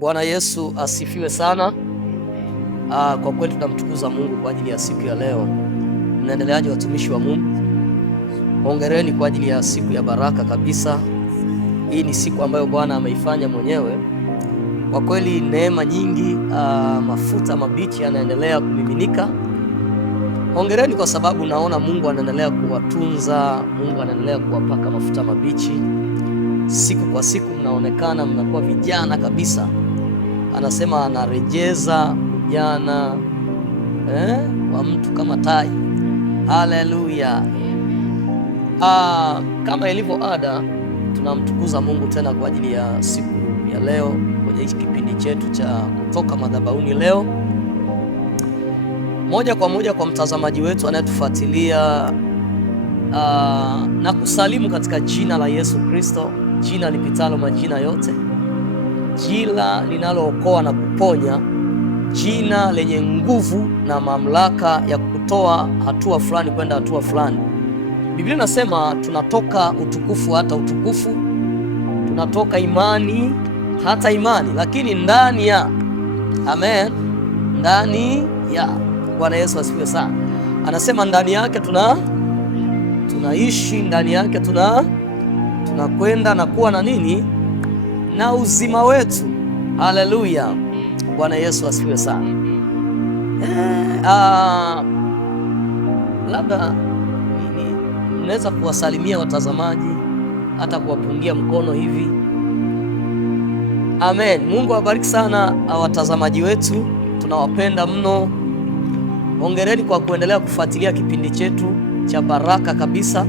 Bwana Yesu asifiwe sana. Kwa kweli tunamtukuza Mungu kwa ajili ya siku ya leo. Mnaendeleaje watumishi wa Mungu? Hongereni kwa ajili ya siku ya baraka kabisa. Hii ni siku ambayo Bwana ameifanya mwenyewe. Kwa kweli neema nyingi, mafuta mabichi yanaendelea kumiminika. Hongereni kwa sababu naona Mungu anaendelea kuwatunza, Mungu anaendelea kuwapaka mafuta mabichi. Siku kwa siku mnaonekana mnakuwa vijana kabisa. Anasema anarejeza ujana wa mtu kama tai. Haleluya. Kama ilivyo ada, tunamtukuza Mungu tena kwa ajili ya siku ya leo kwenye hiki kipindi chetu cha kutoka madhabahuni leo. Moja kwa moja kwa mtazamaji wetu anayetufuatilia, na kusalimu katika jina la Yesu Kristo, jina lipitalo majina yote, jina linalookoa na kuponya, jina lenye nguvu na mamlaka ya kutoa hatua fulani kwenda hatua fulani. Biblia inasema tunatoka utukufu hata utukufu, tunatoka imani hata imani, lakini ndani ya, amen, ndani ya. Bwana Yesu asifiwe sana. Anasema ndani yake tunaishi, ndani yake tunakwenda na kuwa na nini? Na uzima wetu. Haleluya. Bwana Yesu asifiwe sana. Labda mnaweza kuwasalimia watazamaji, hata kuwapungia mkono hivi. Amen. Mungu awabariki sana watazamaji wetu, tunawapenda mno. Hongereni kwa kuendelea kufuatilia kipindi chetu cha baraka kabisa.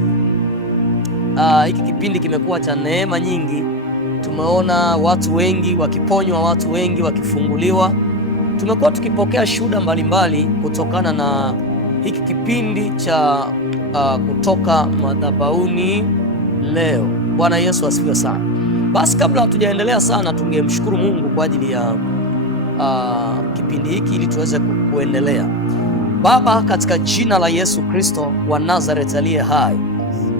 Hiki kipindi kimekuwa cha neema nyingi. Tumeona watu wengi wakiponywa, watu wengi wakifunguliwa. Tumekuwa tukipokea shuhuda mbalimbali kutokana na hiki kipindi cha kutoka madhabahuni leo. Bwana Yesu asifiwe sana. Basi kabla hatujaendelea sana, tungemshukuru Mungu kwa ajili ya kipindi hiki ili tuweze kuendelea. Baba, katika jina la Yesu Kristo wa Nazareth aliye hai,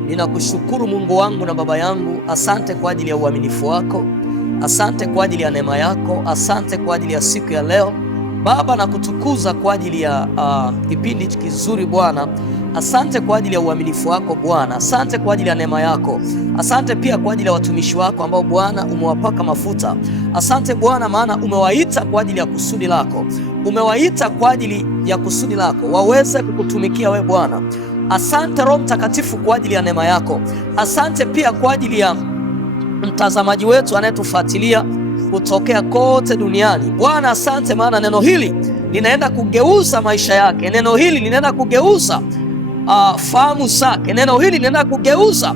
ninakushukuru Mungu wangu na Baba yangu. Asante kwa ajili ya uaminifu wako, asante kwa ajili ya neema yako, asante kwa ajili ya siku ya leo Baba, na kutukuza kwa ajili ya kipindi kizuri Bwana. Asante kwa ajili ya uaminifu wako Bwana, asante kwa ajili ya neema yako, asante pia kwa ajili ya watumishi wako ambao Bwana umewapaka mafuta. Asante Bwana, maana umewaita kwa ajili ya kusudi lako, umewaita kwa ajili ya kusudi lako waweze kukutumikia we Bwana. Asante Roho Mtakatifu kwa ajili ya neema yako. Asante pia kwa ajili ya mtazamaji wetu anayetufuatilia kutokea kote duniani Bwana. Asante maana neno hili linaenda kugeuza maisha yake, neno hili linaenda kugeuza fahamu zake, neno hili linaenda kugeuza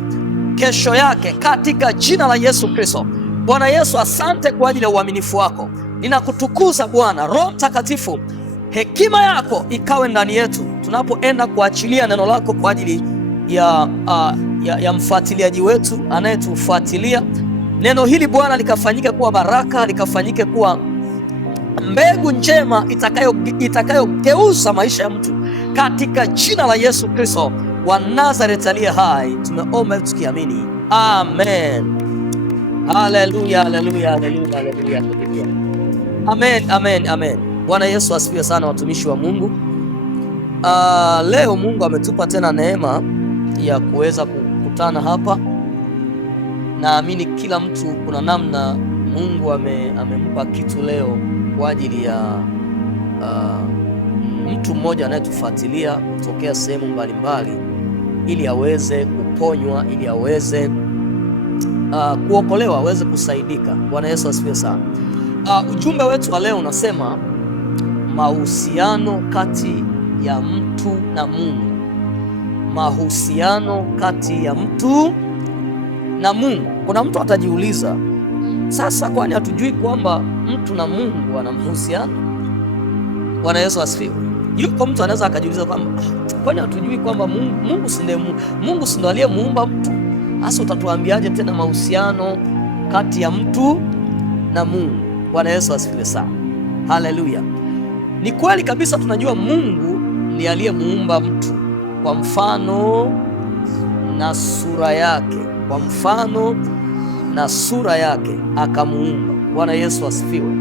kesho yake katika jina la Yesu Kristo. Bwana Yesu, asante kwa ajili ya uaminifu wako. Ninakutukuza Bwana. Roho Mtakatifu, hekima yako ikawe ndani yetu tunapoenda kuachilia neno lako kwa ajili ya mfuatiliaji wetu anayetufuatilia. Neno hili Bwana likafanyike kuwa baraka, likafanyike kuwa mbegu njema itakayogeuza maisha ya mtu katika jina la Yesu Kristo wa Nazareth aliye hai. Tumeomba tukiamini. Amen. Haleluya, haleluya, haleluya, haleluya. Amen, amen, amen. Bwana Yesu asifiwe sana watumishi wa Mungu. Leo Mungu ametupa tena neema ya kuweza kukutana hapa. Naamini kila mtu kuna namna Mungu amempa kitu leo kwa ajili ya mtu mmoja anayetufuatilia kutokea sehemu mbalimbali, ili aweze kuponywa, ili aweze kuokolewa, aweze kusaidika. Bwana Yesu asifiwe sana. Ujumbe wetu wa leo unasema mahusiano kati ya mtu na Mungu. Mahusiano kati ya mtu na Mungu. Kuna mtu atajiuliza, sasa kwani hatujui kwamba mtu na Mungu wana mahusiano? Bwana Yesu asifiwe. Yuko mtu anaweza akajiuliza kwamba kwani hatujui kwamba Mungu si ndiye aliyemuumba mtu? Hasa utatuambiaje tena mahusiano kati ya mtu na Mungu? Bwana Yesu asifiwe sana. Haleluya. Ni kweli kabisa, tunajua Mungu ndiye aliyemuumba mtu kwa mfano na sura yake, kwa mfano na sura yake akamuumba. Bwana Yesu asifiwe.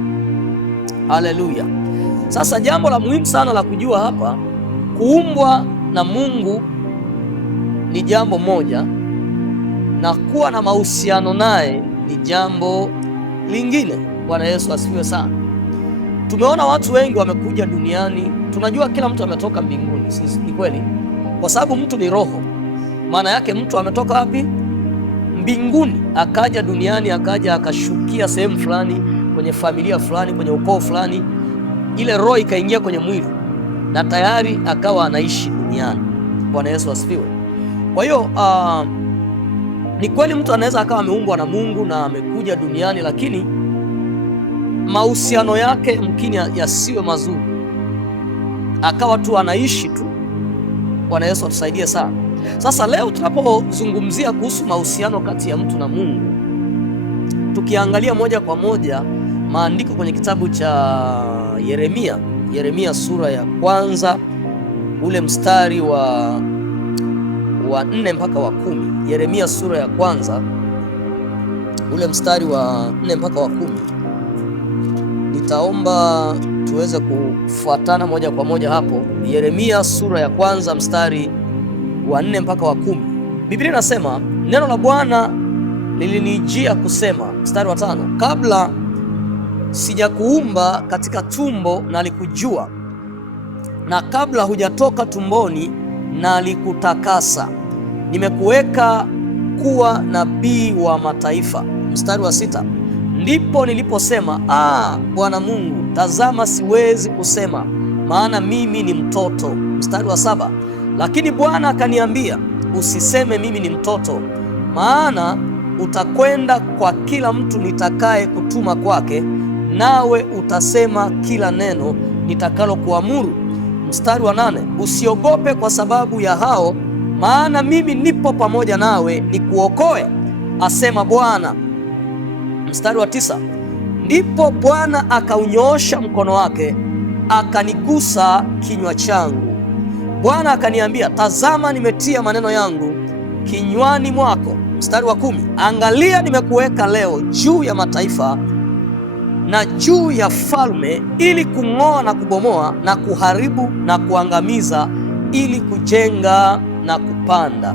Haleluya. Sasa jambo la muhimu sana la kujua hapa, kuumbwa na Mungu ni jambo moja na kuwa na mahusiano naye ni jambo lingine. Bwana Yesu asifiwe sana. Tumeona watu wengi wamekuja duniani, tunajua kila mtu ametoka mbinguni, ni kweli, kwa sababu mtu ni roho. Maana yake mtu ametoka wapi? Mbinguni, akaja duniani, akaja akashukia sehemu fulani, kwenye familia fulani, kwenye ukoo fulani, ile roho ikaingia kwenye mwili na tayari akawa anaishi duniani. Bwana Yesu asifiwe. Kwa hiyo ni kweli mtu anaweza akawa ameumbwa na Mungu na amekuja duniani, lakini mahusiano yake mkini yasiwe mazuri, akawa tu anaishi tu. Bwana Yesu atusaidie sana. Sasa leo tunapozungumzia kuhusu mahusiano kati ya mtu na Mungu, tukiangalia moja kwa moja maandiko kwenye kitabu cha Yeremia sura ya kwanza ule mstari wa 4 mpaka wa 10. Yeremia sura ya kwanza ule mstari wa 4 mpaka wa 10. Nitaomba tuweze kufuatana moja kwa moja hapo. Yeremia sura ya kwanza mstari wa 4 mpaka wa 10. Biblia inasema, neno la Bwana lilinijia kusema, mstari wa 5, kabla sijakuumba katika tumbo nalikujua, na kabla hujatoka tumboni nalikutakasa, nimekuweka kuwa nabii wa mataifa. Mstari wa 6, ndipo niliposema, Bwana Mungu, tazama siwezi kusema, maana mimi ni mtoto. Mstari wa 7, lakini Bwana akaniambia, usiseme mimi ni mtoto, maana utakwenda kwa kila mtu nitakaye kutuma kwake, nawe utasema kila neno nitakalo kuamuru. Mstari wa 8, usiogope kwa sababu ya hao, maana mimi nipo pamoja nawe nikuokoe, asema Bwana. Mstari wa 9, ndipo Bwana akaunyoosha mkono wake akanigusa kinywa changu. Bwana akaniambia, tazama nimetia maneno yangu kinywani mwako. Mstari wa 10, angalia nimekuweka leo juu ya mataifa na juu ya falme, ili kung'oa na kubomoa na kuharibu na kuangamiza, ili kujenga na kupanda.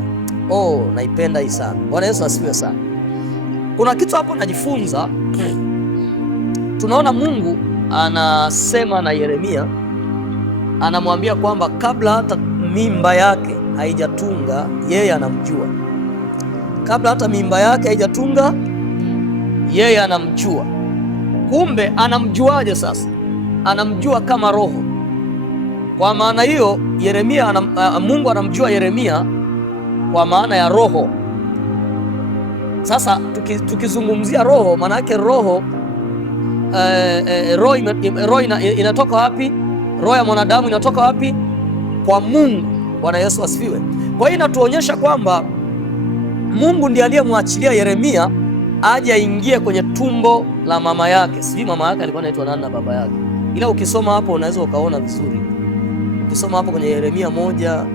Naipenda hii sana. Bwana Yesu asifiwe sana. Kuna kitu hapo najifunza. Tunaona Mungu anasema na Yeremia, anamwambia kwamba kabla hata mimba yake haijatunga yeye anamjua. Kabla hata mimba yake haijatunga yeye anamjua. Kumbe anamjuaje sasa? Anamjua kama roho. Kwa maana hiyo Mungu anamjua Yeremia kwa maana ya roho. Sasa tukizungumzia roho, maana yake roho inatoka wapi? Roho ya mwanadamu inatoka wapi? Kwa Mungu. Bwana Yesu asifiwe. Kwa hiyo inatuonyesha kwamba Mungu ndiye aliyemwachilia Yeremia aje aingie kwenye tumbo la mama yake. Sijui mama yake alikuwa anaitwa nani na baba yake, ila ukisoma hapo unaweza ukaona vizuri. Ukisoma hapo kwenye Yeremia 1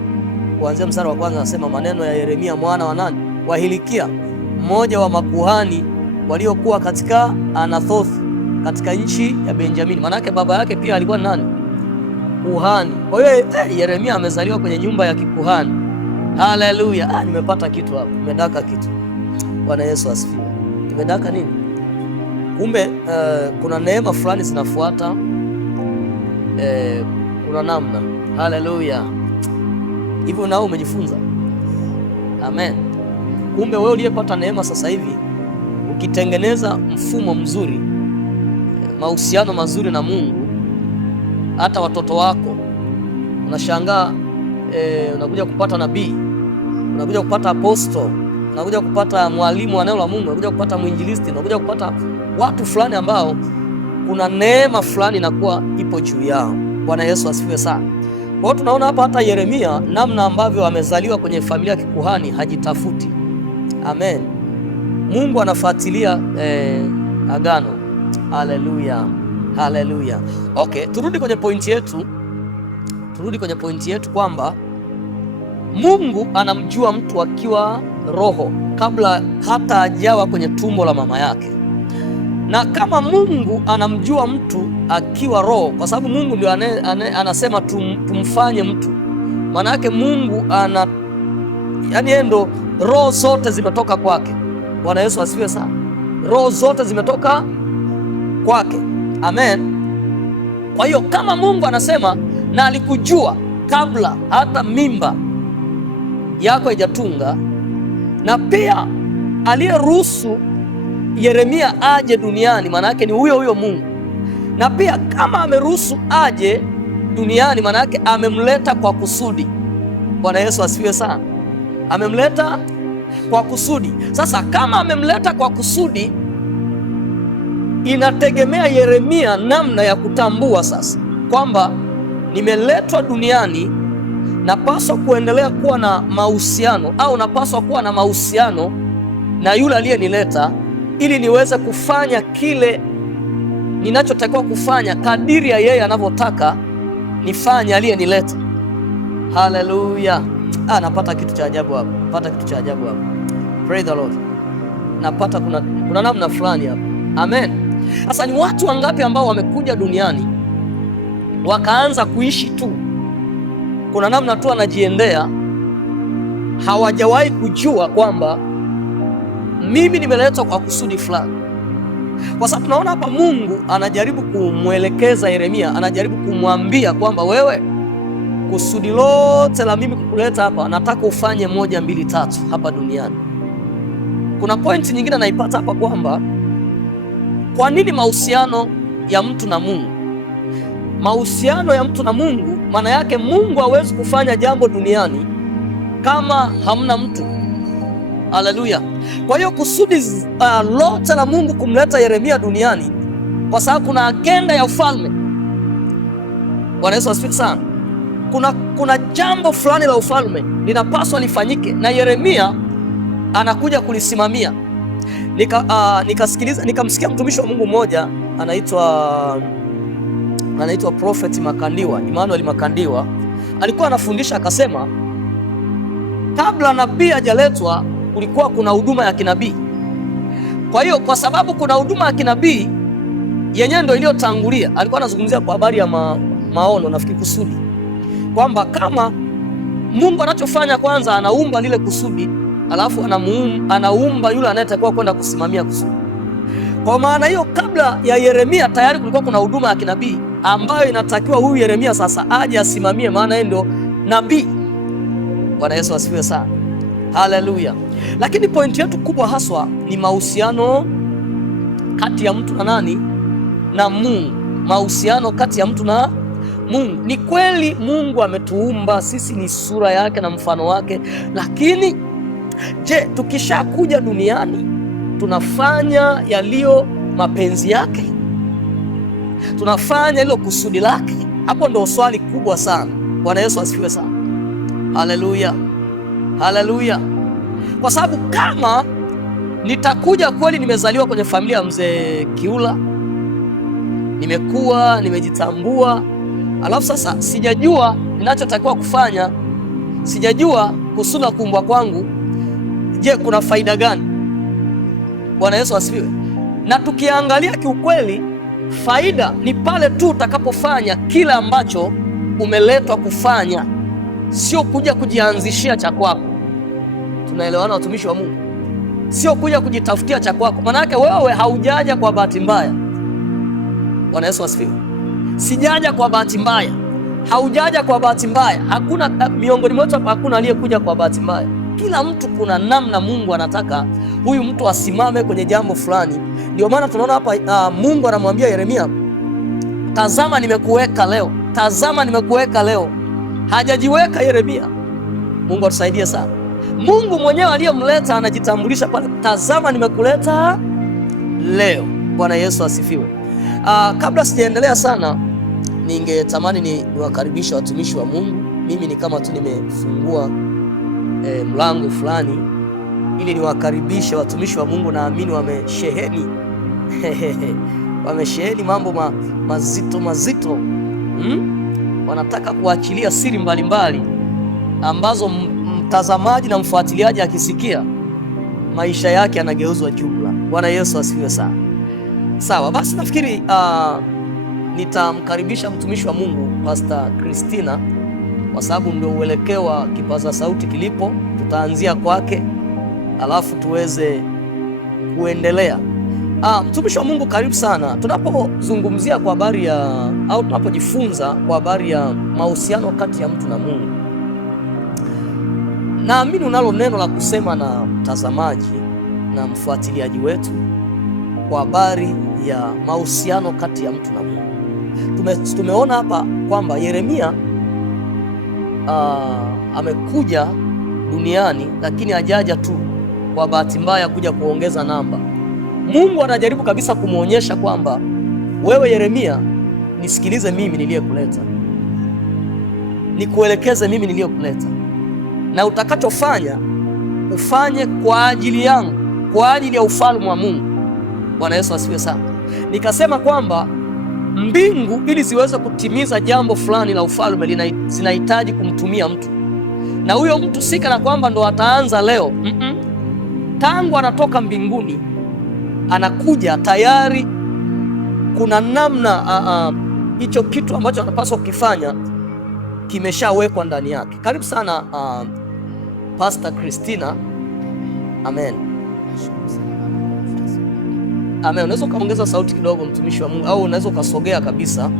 kuanzia mstari wa kwanza, anasema maneno ya Yeremia mwana wa nani? Wa Hilikia, mmoja wa makuhani waliokuwa katika Anathothi katika nchi ya Benjamini. Manake baba yake pia alikuwa nani? Kuhani. Kwa hiyo Yeremia amezaliwa kwenye nyumba ya kikuhani. Haleluya. Nimepata kitu hapo, nimedaka kitu. Bwana Yesu asifiwe. Nimedaka nini? Kumbe kuna neema fulani zinafuata, kuna namna. Haleluya. Hivyo nao umejifunza. Amen. Kumbe wewe uliyepata neema sasa hivi, ukitengeneza mfumo mzuri, mahusiano mazuri na Mungu, hata watoto wako unashangaa, unakuja kupata nabii, unakuja kupata apostle, unakuja kupata mwalimu wa neno la Mungu, unakuja kupata mwinjilisti, unakuja kupata watu fulani ambao kuna neema fulani inakuwa ipo juu yao. Bwana Yesu asifiwe sana. Kwa hiyo tunaona hapa hata Yeremia namna ambavyo amezaliwa kwenye familia ya kikuhani, hajitafuti. Amen. Mungu anafuatilia agano. Haleluya. Haleluya. Okay, turudi kwenye pointi yetu kwamba Mungu anamjua mtu akiwa roho kabla hata hajawa kwenye tumbo la mama yake. Na kama Mungu anamjua mtu akiwa roho, kwa sababu Mungu ndio anasema tumfanye mtu, maana yake Mungu yani yeye ndo roho zote zimetoka kwake. Bwana Yesu asifiwe sana. Roho zote zimetoka kwake. Amen. Kwa hiyo kama Mungu anasema na alikujua kabla hata mimba yako haijatunga, na pia aliyeruhusu Yeremia aje duniani, maana yake ni huyo Mungu. Na pia kama ameruhusu aje duniani, maana yake amemleta kwa kusudi. Bwana Yesu asifiwe sana. Amemleta kwa kusudi. Sasa kama amemleta kwa kusudi, inategemea Yeremia namna ya kutambua sasa kwamba nimeletwa duniani, napaswa kuendelea kuwa na mahusiano, au napaswa kuwa na mahusiano na yule aliyenileta, ili niweze kufanya kile ninachotakiwa kufanya kadiri ya yeye anavyotaka nifanye aliyenileta. Haleluya. Napata kitu cha ajabu hapo. Praise the Lord. Napata kuna namna fulani hapo. Amen. Sasa ni watu wangapi ambao wamekuja duniani wakaanza kuishi tu, kuna namna tu anajiendea, hawajawahi kujua kwamba mimi nimeletwa kwa kusudi fulani. Kwa sababu tunaona hapa Mungu anajaribu kumwelekeza Yeremia, anajaribu kumwambia kwamba wewe, kusudi lote la mimi kukuleta hapa, nataka ufanye 1, 2, 3 hapa duniani. Kuna pointi nyingine naipata hapa kwamba kwa nini mahusiano ya mtu na Mungu? Mahusiano ya mtu na Mungu, maana yake Mungu hawezi kufanya jambo duniani kama hamna mtu. Haleluya. Kwa hiyo kusudi lote la Mungu kumleta Yeremia duniani, kwa sababu kuna agenda ya ufalme. Bwana Yesu asifiwe sana. Kuna jambo fulani la ufalme linapaswa lifanyike, na Yeremia anakuja kulisimamia. Nikamsikia mtumishi wa Mungu mmoja anaitwa Prophet Makandiwa, Emmanuel Makandiwa. Alikuwa anafundisha akasema, kabla nabii hajaletwa kulikuwa kuna huduma ya kinabii. Kwa hiyo kwa sababu kuna huduma ya kinabii yenyewe ndio iliyotangulia, alikuwa anazungumzia kwa habari ya maono, nafikiri kusudi, kwamba kama Mungu anachofanya kwanza anaumba lile kusudi, alafu anaumba yule anayetakiwa kwenda kusimamia kusudi. Kwa maana hiyo, kabla ya Yeremia tayari kulikuwa kuna huduma ya kinabii ambayo inatakiwa huyu Yeremia sasa aje asimamie, maana yeye ndio nabii. Bwana Yesu asifiwe sana. Haleluya. Lakini pointi yetu kubwa haswa ni mahusiano kati ya mtu na nani? Na Mungu. Mahusiano kati ya mtu na Mungu. Ni kweli Mungu ametuumba sisi, ni sura yake na mfano wake, lakini je, tukishakuja duniani tunafanya yaliyo mapenzi yake? Tunafanya hilo kusudi lake? Hapo ndo swali kubwa sana. Bwana Yesu asifiwe sana. Haleluya. Haleluya. Kwa sababu kama nitakuja kweli nimezaliwa kwenye familia ya mzee Kiula, nimekuwa nimejitambua, alafu sasa sijajua ninachotakiwa kufanya, sijajua kusudi la kuumbwa kwangu, je, kuna faida gani? Bwana Yesu asifiwe. Na tukiangalia kiukweli, faida ni pale tu utakapofanya kila ambacho umeletwa kufanya, sio kuja kujianzishia cha kwako. Tunaelewana watumishi wa Mungu? Sio kuja kujitafutia cha kwako. Maana yake wewe haujaja kwa bahati mbaya. Bwana Yesu asifiwe. Sijaja kwa bahati mbaya. Haujaja kwa bahati mbaya. Hakuna miongoni mwetu hapa, hakuna aliyekuja kwa bahati mbaya. Kila mtu kuna namna Mungu anataka huyu mtu asimame kwenye jambo fulani. Ndio maana tunaona hapa Mungu anamwambia Yeremia, tazama nimekuweka leo. Tazama nimekuweka leo. Hajajiweka Yeremia. Mungu atusaidie sana. Mungu mwenyewe aliyemleta anajitambulisha pale, tazama nimekuleta leo. Bwana Yesu asifiwe. Kabla sijaendelea sana, ningetamani niwakaribisha watumishi wa Mungu. Mimi ni kama tu nimefungua mlango fulani ili niwakaribishe watumishi wa Mungu. Naamini wamesheheni wamesheheni mambo mazito wanataka kuachilia siri mbalimbali ambazo mtazamaji na mfuatiliaji akisikia maisha yake yanageuzwa jumla. Bwana Yesu asifiwe sana. Sawa, basi nafikiri nitamkaribisha mtumishi wa Mungu Pastor Christina, kwa sababu ndio uelekeo wa kipaza sauti kilipo. Tutaanzia kwake alafu tuweze kuendelea. Mtumishi wa Mungu, karibu sana. Tunapozungumzia kwa habari ya au tunapojifunza kwa habari ya mahusiano kati ya mtu na Mungu, naamini unalo neno la kusema na mtazamaji na mfuatiliaji wetu kwa habari ya mahusiano kati ya mtu na Mungu. Tumeona hapa kwamba Yeremia amekuja duniani, lakini hajaja tu kwa bahati mbaya kuja kuongeza namba. Mungu anajaribu kabisa kumwonyesha kwamba wewe Yeremia, nisikilize mimi niliyekuleta, nikuelekeze mimi niliyekuleta, na utakachofanya ufanye kwa ajili yangu, kwa ajili ya ufalme wa Mungu. Bwana Yesu asifiwe sana. Nikasema kwamba mbingu ili ziweze kutimiza jambo fulani la ufalme zinahitaji kumtumia mtu, na huyo mtu si kana kwamba ndo ataanza leo. Tangu anatoka mbinguni anakuja tayari, kuna namna hicho kitu ambacho anapaswa kukifanya kimeshawekwa ndani yake. Karibu sana Pastor Christina. Amen. Amen. Unaweza ukaongeza sauti kidogo mtumishi wa Mungu, au unaweza ukasogea kabisa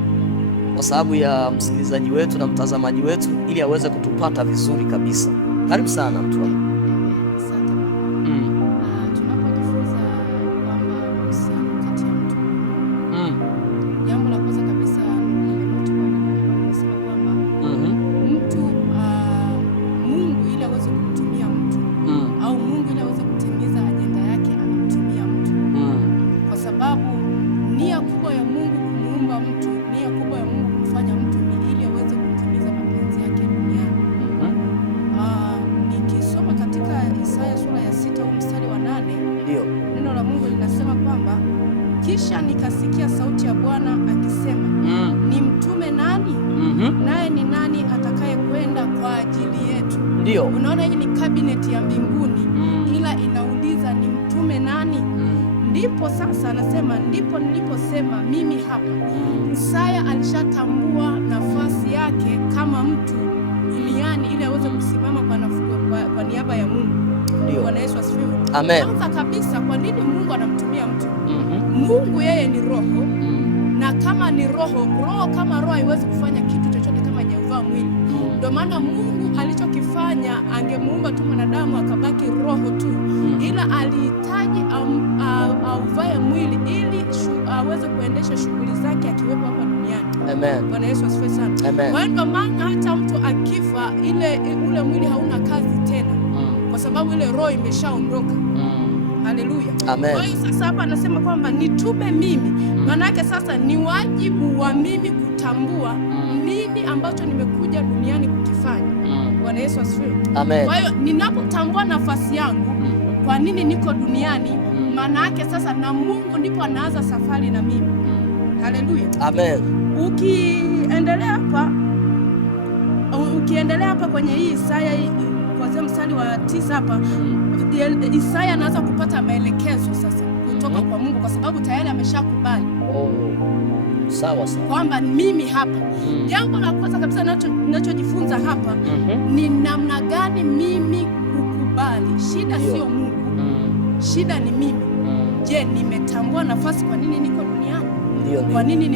kwa sababu ya msikilizaji wetu na mtazamaji wetu, ili aweze kutupata vizuri kabisa. Karibu sana mtu wangu. Kisha nikasikia sauti ya Bwana akisema, ni mtume nani? Naye ni nani atakaye kwenda kwa ajili yetu? Ndio. Unaona, hii ni kabineti ya mbinguni, ila inauliza ni mtume nani? Ndipo sasa anasema, ndipo niliposema mimi hapa. Isaya alishatambua nafasi yake kama mtu duniani ili aweze kusimama kwa niaba ya Mungu. Bwana Yesu asifiwe. Amen. Kwanza kabisa, kwa nini Mungu anamtumia mtu? Mungu yeye ni roho, na kama ni roho kama roho haiwezi kufanya kitu chochote kama haijavaa mwili. Ndio maana Mungu alichokifanya, angemuumba tu mwanadamu akabaki roho tu, ila alihitaji auvae mwili ili aweze kuendesha shughuli zake akiwepo hapa duniani. Amen. Bwana Yesu asifiwe sana. Amen. Kwa hiyo maana hata mtu akifa, ule mwili hauna kazi tena, kwa sababu ile roho imeshaondoka. Haleluya. Amen. Kwa hiyo sasa hapa anasema kwamba nitume mimi. Maana yake sasa ni wajibu wa mimi kutambua nini ambacho nimekuja duniani kukifanya. Bwana Yesu asifiwe. Amen. Kwa hiyo ninapotambua nafasi yangu, kwa nini niko duniani, maana yake sasa na Mungu ndipo anaanza safari na mimi. Haleluya. Amen. Ukiendelea hapa kwenye hii Isaya kuanzia mstari wa 9 hapa, Isaya anaanza kupata maelekezo sasa kutoka kwa Mungu, kwa sababu tayari ameshakubali. Sawa sawa, kwamba mimi hapa. Jambo la kwanza kabisa ninachojifunza hapa ni namna gani mimi kukubali. Shida sio Mungu, shida ni mimi. Je, nimetambua nafasi, kwa nini niko duniani? Kwa nini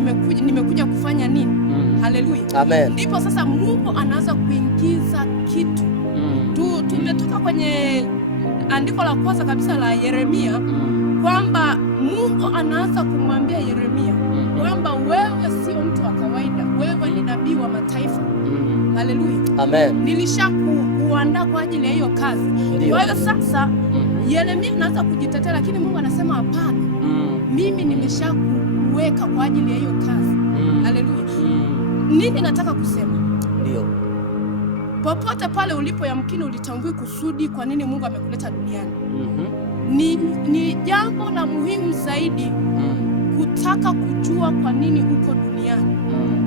nimekuja kufanya nini? Haleluya. Amen. Ndipo sasa Mungu anaanza kuingiza kitu. Tumetoka kwenye andiko la kwanza kabisa la Yeremia, kwamba Mungu anaanza kumwambia Yeremia kwamba wewe sio mtu wa kawaida, wewe ni nabii wa mataifa. Haleluya. Amen. Nilishakuandaa kwa ajili ya hiyo kazi. Kwa hiyo sasa Yeremia anaanza kujitetea, lakini Mungu anasema hapana, mimi nimeshakuweka kwa ajili ya hiyo kazi. Haleluya. Nini nataka kusema? Ndio. Popote pale ulipo, yamkini ulitambui kusudi kwa nini Mungu amekuleta duniani. Ni jambo la muhimu zaidi kutaka kujua kwa nini uko duniani,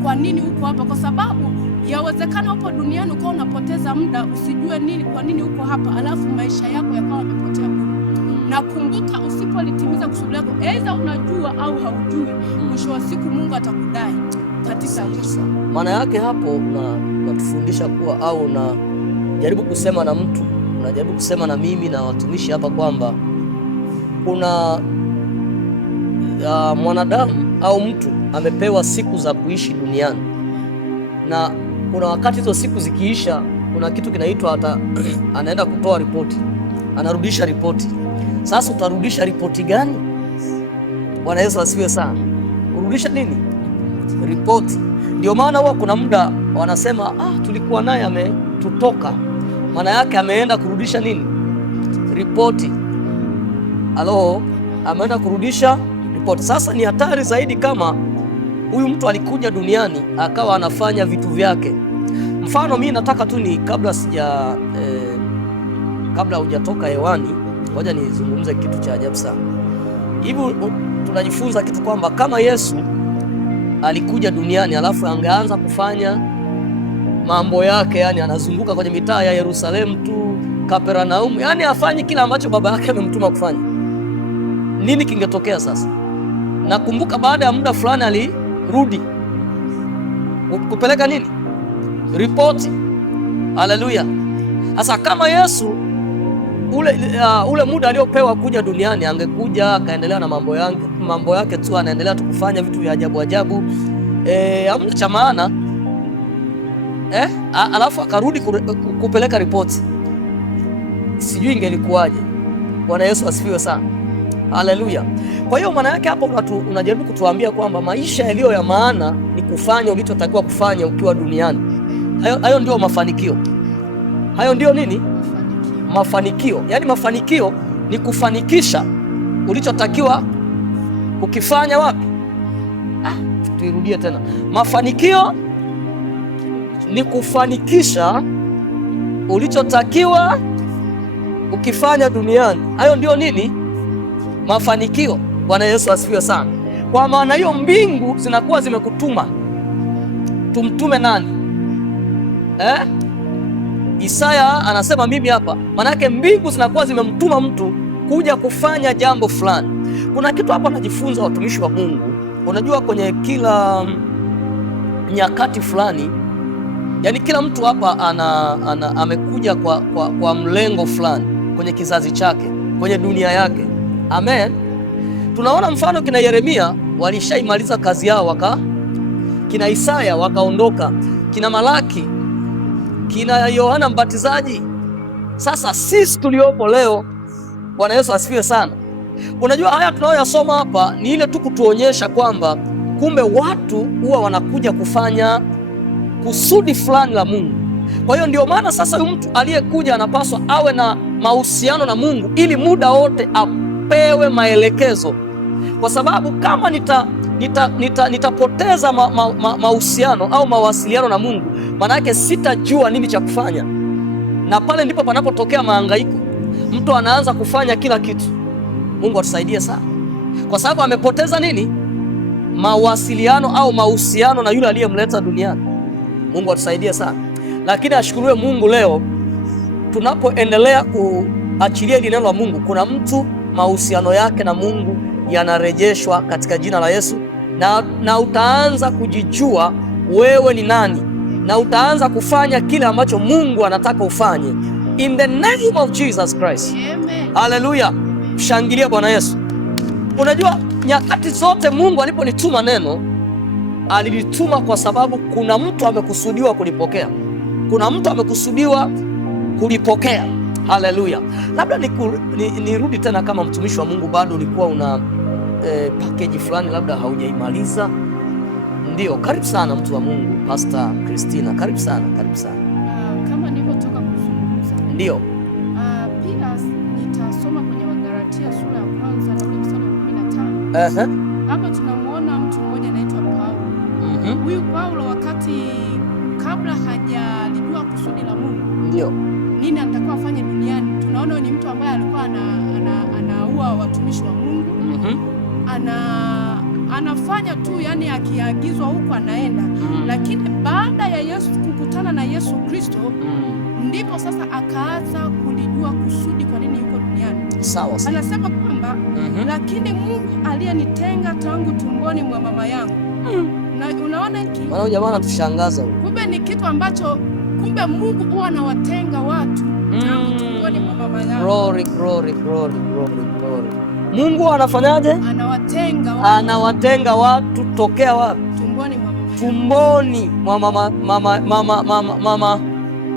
kwa nini uko hapa, kwa sababu yawezekana upo duniani ukawa unapoteza muda usijue nini, kwa nini uko hapa, alafu maisha yako yakawa yamepotea bure. Na kumbuka, usipolitimiza kusudi lako, aidha unajua au haujui, mwisho wa siku Mungu atakudai katika hilo. Maana yake hapo natufundisha kuwa, au unajaribu kusema na mtu, unajaribu kusema na mimi na watumishi hapa kwamba kuna mwanadamu au mtu amepewa siku za kuishi duniani, na kuna wakati hizo siku zikiisha, kuna kitu kinaitwa anaenda kutoa ripoti, anarudisha ripoti. Sasa utarudisha ripoti gani? Bwana Yesu asifiwe sana. Urudisha nini? Ripoti. Ndio maana huwa kuna muda wanasema tulikuwa naye ametutoka, maana yake ameenda kurudisha nini? Ripoti. Halo, ameenda kurudisha ripoti. Sasa ni hatari zaidi kama huyu mtu alikuja duniani akawa anafanya vitu vyake. Mfano, mimi nataka tu ni kabla hujatoka hewani, ngoja nizungumze kitu cha ajabu sana. Hivi tunajifunza kitu kwamba kama Yesu alikuja duniani alafu angeanza kufanya mambo yake, yani anazunguka kwenye mitaa ya Yerusalemu tu, Kapernaumu, yani afanye kila ambacho baba yake amemtuma kufanya, nini kingetokea sasa? Nakumbuka baada ya muda fulani alirudi kupeleka nini? Ripoti. Haleluya. Sasa kama Yesu ule muda aliopewa kuja duniani, angekuja akaendelea na mambo yake tu, anaendelea tu kufanya vitu vya ajabu ajabu, hamna cha maana, alafu akarudi kupeleka ripoti, sijui ingelikuwaje. Bwana Yesu asifiwe sana. Haleluya. Kwa hiyo maana yake hapo unajaribu kutuambia kwamba maisha yaliyo ya maana ni kufanya ulichotakiwa kufanya ukiwa duniani. Hayo ndio mafanikio. Hayo ndio nini? Mafanikio. Yaani mafanikio ni kufanikisha ulichotakiwa ukifanya wapi? Tuirudie tena. Mafanikio ni kufanikisha ulichotakiwa ukifanya duniani. Hayo ndio nini? Mafanikio. Bwana Yesu asifiwe sana. Kwa maana hiyo mbingu zinakuwa zimekutuma. Tumtume nani? Isaya anasema mimi hapa. Maana yake mbingu zinakuwa zimemtuma mtu kuja kufanya jambo fulani. Kuna kitu hapa najifunza, watumishi wa Mungu. Unajua kwenye kila nyakati fulani, yani kila mtu hapa amekuja kwa mlengo fulani kwenye kizazi chake, kwenye dunia yake. Amen. Tunaona mfano kina Yeremia walishaimaliza kazi yao, kina Isaya wakaondoka, kina Malaki, kina Yohana Mbatizaji. Sasa sisi tuliopo leo, Bwana Yesu asifiwe sana. Unajua haya tunayoyasoma hapa ni ile tu kutuonyesha kwamba kumbe watu huwa wanakuja kufanya kusudi fulani la Mungu. Kwa hiyo ndio maana sasa huyu mtu aliyekuja anapaswa awe na mahusiano na Mungu ili muda wote apewe maelekezo, kwa sababu kama nitapoteza mahusiano au mawasiliano na Mungu, maana yake sitajua nini cha kufanya, na pale ndipo panapotokea mahangaiko. Mtu anaanza kufanya kila kitu. Mungu atusaidie sana, kwa sababu amepoteza nini? Mawasiliano au mahusiano na yule aliyemleta duniani. Mungu atusaidie sana. Lakini ashukuriwe Mungu, leo tunapoendelea kuachilia hili neno la Mungu, kuna mtu mahusiano yake na Mungu yanarejeshwa katika jina la Yesu, na utaanza kujijua wewe ni nani, na utaanza kufanya kile ambacho Mungu anataka ufanye in the name of Jesus Christ. Amen. Haleluya. Shangilia Bwana Yesu. Unajua nyakati zote Mungu aliponituma neno, alilituma kwa sababu kuna mtu amekusudiwa kulipokea. Kuna mtu amekusudiwa kulipokea. Haleluya. Labda nirudi tena, kama mtumishi wa Mungu bado ulikuwa una package fulani labda haujaimaliza. Ndio, karibu sana mtu wa Mungu, Pastor Christina, karibu sana, karibu sana. Kama nilivyotoka kuzungumza. Ndio. Pia nitasoma kwenye Wagalatia sura ya kwanza na ule mstari wa 15. Hapa tunamuona mtu mmoja anaitwa Paulo. Huyu Paulo wakati kabla hajalijua kusudi la Mungu, ndio nini anatakiwa afanye duniani, tunaona ni mtu ambaye alikuwa anaua watumishi wa Mungu. anafanya tu, yani akiagizwa huko anaenda. Lakini baada ya Yesu kukutana na Yesu Kristo, ndipo sasa akaanza kulijua kusudi kwa nini yuko duniani. Sawa. Anasema kwamba lakini Mungu aliyenitenga tangu tumboni mwa mama yangu. Na unaona hiki? Maana jamaa anatushangaza. Kumbe ni kitu ambacho kumbe Mungu huwa anawatenga watu tangu tumboni mwa mama yangu. Glory, glory, glory, glory, glory. Mungu anafanyaje? Anawatenga watu. Anawatenga watu tokea wapi? Tumboni mwa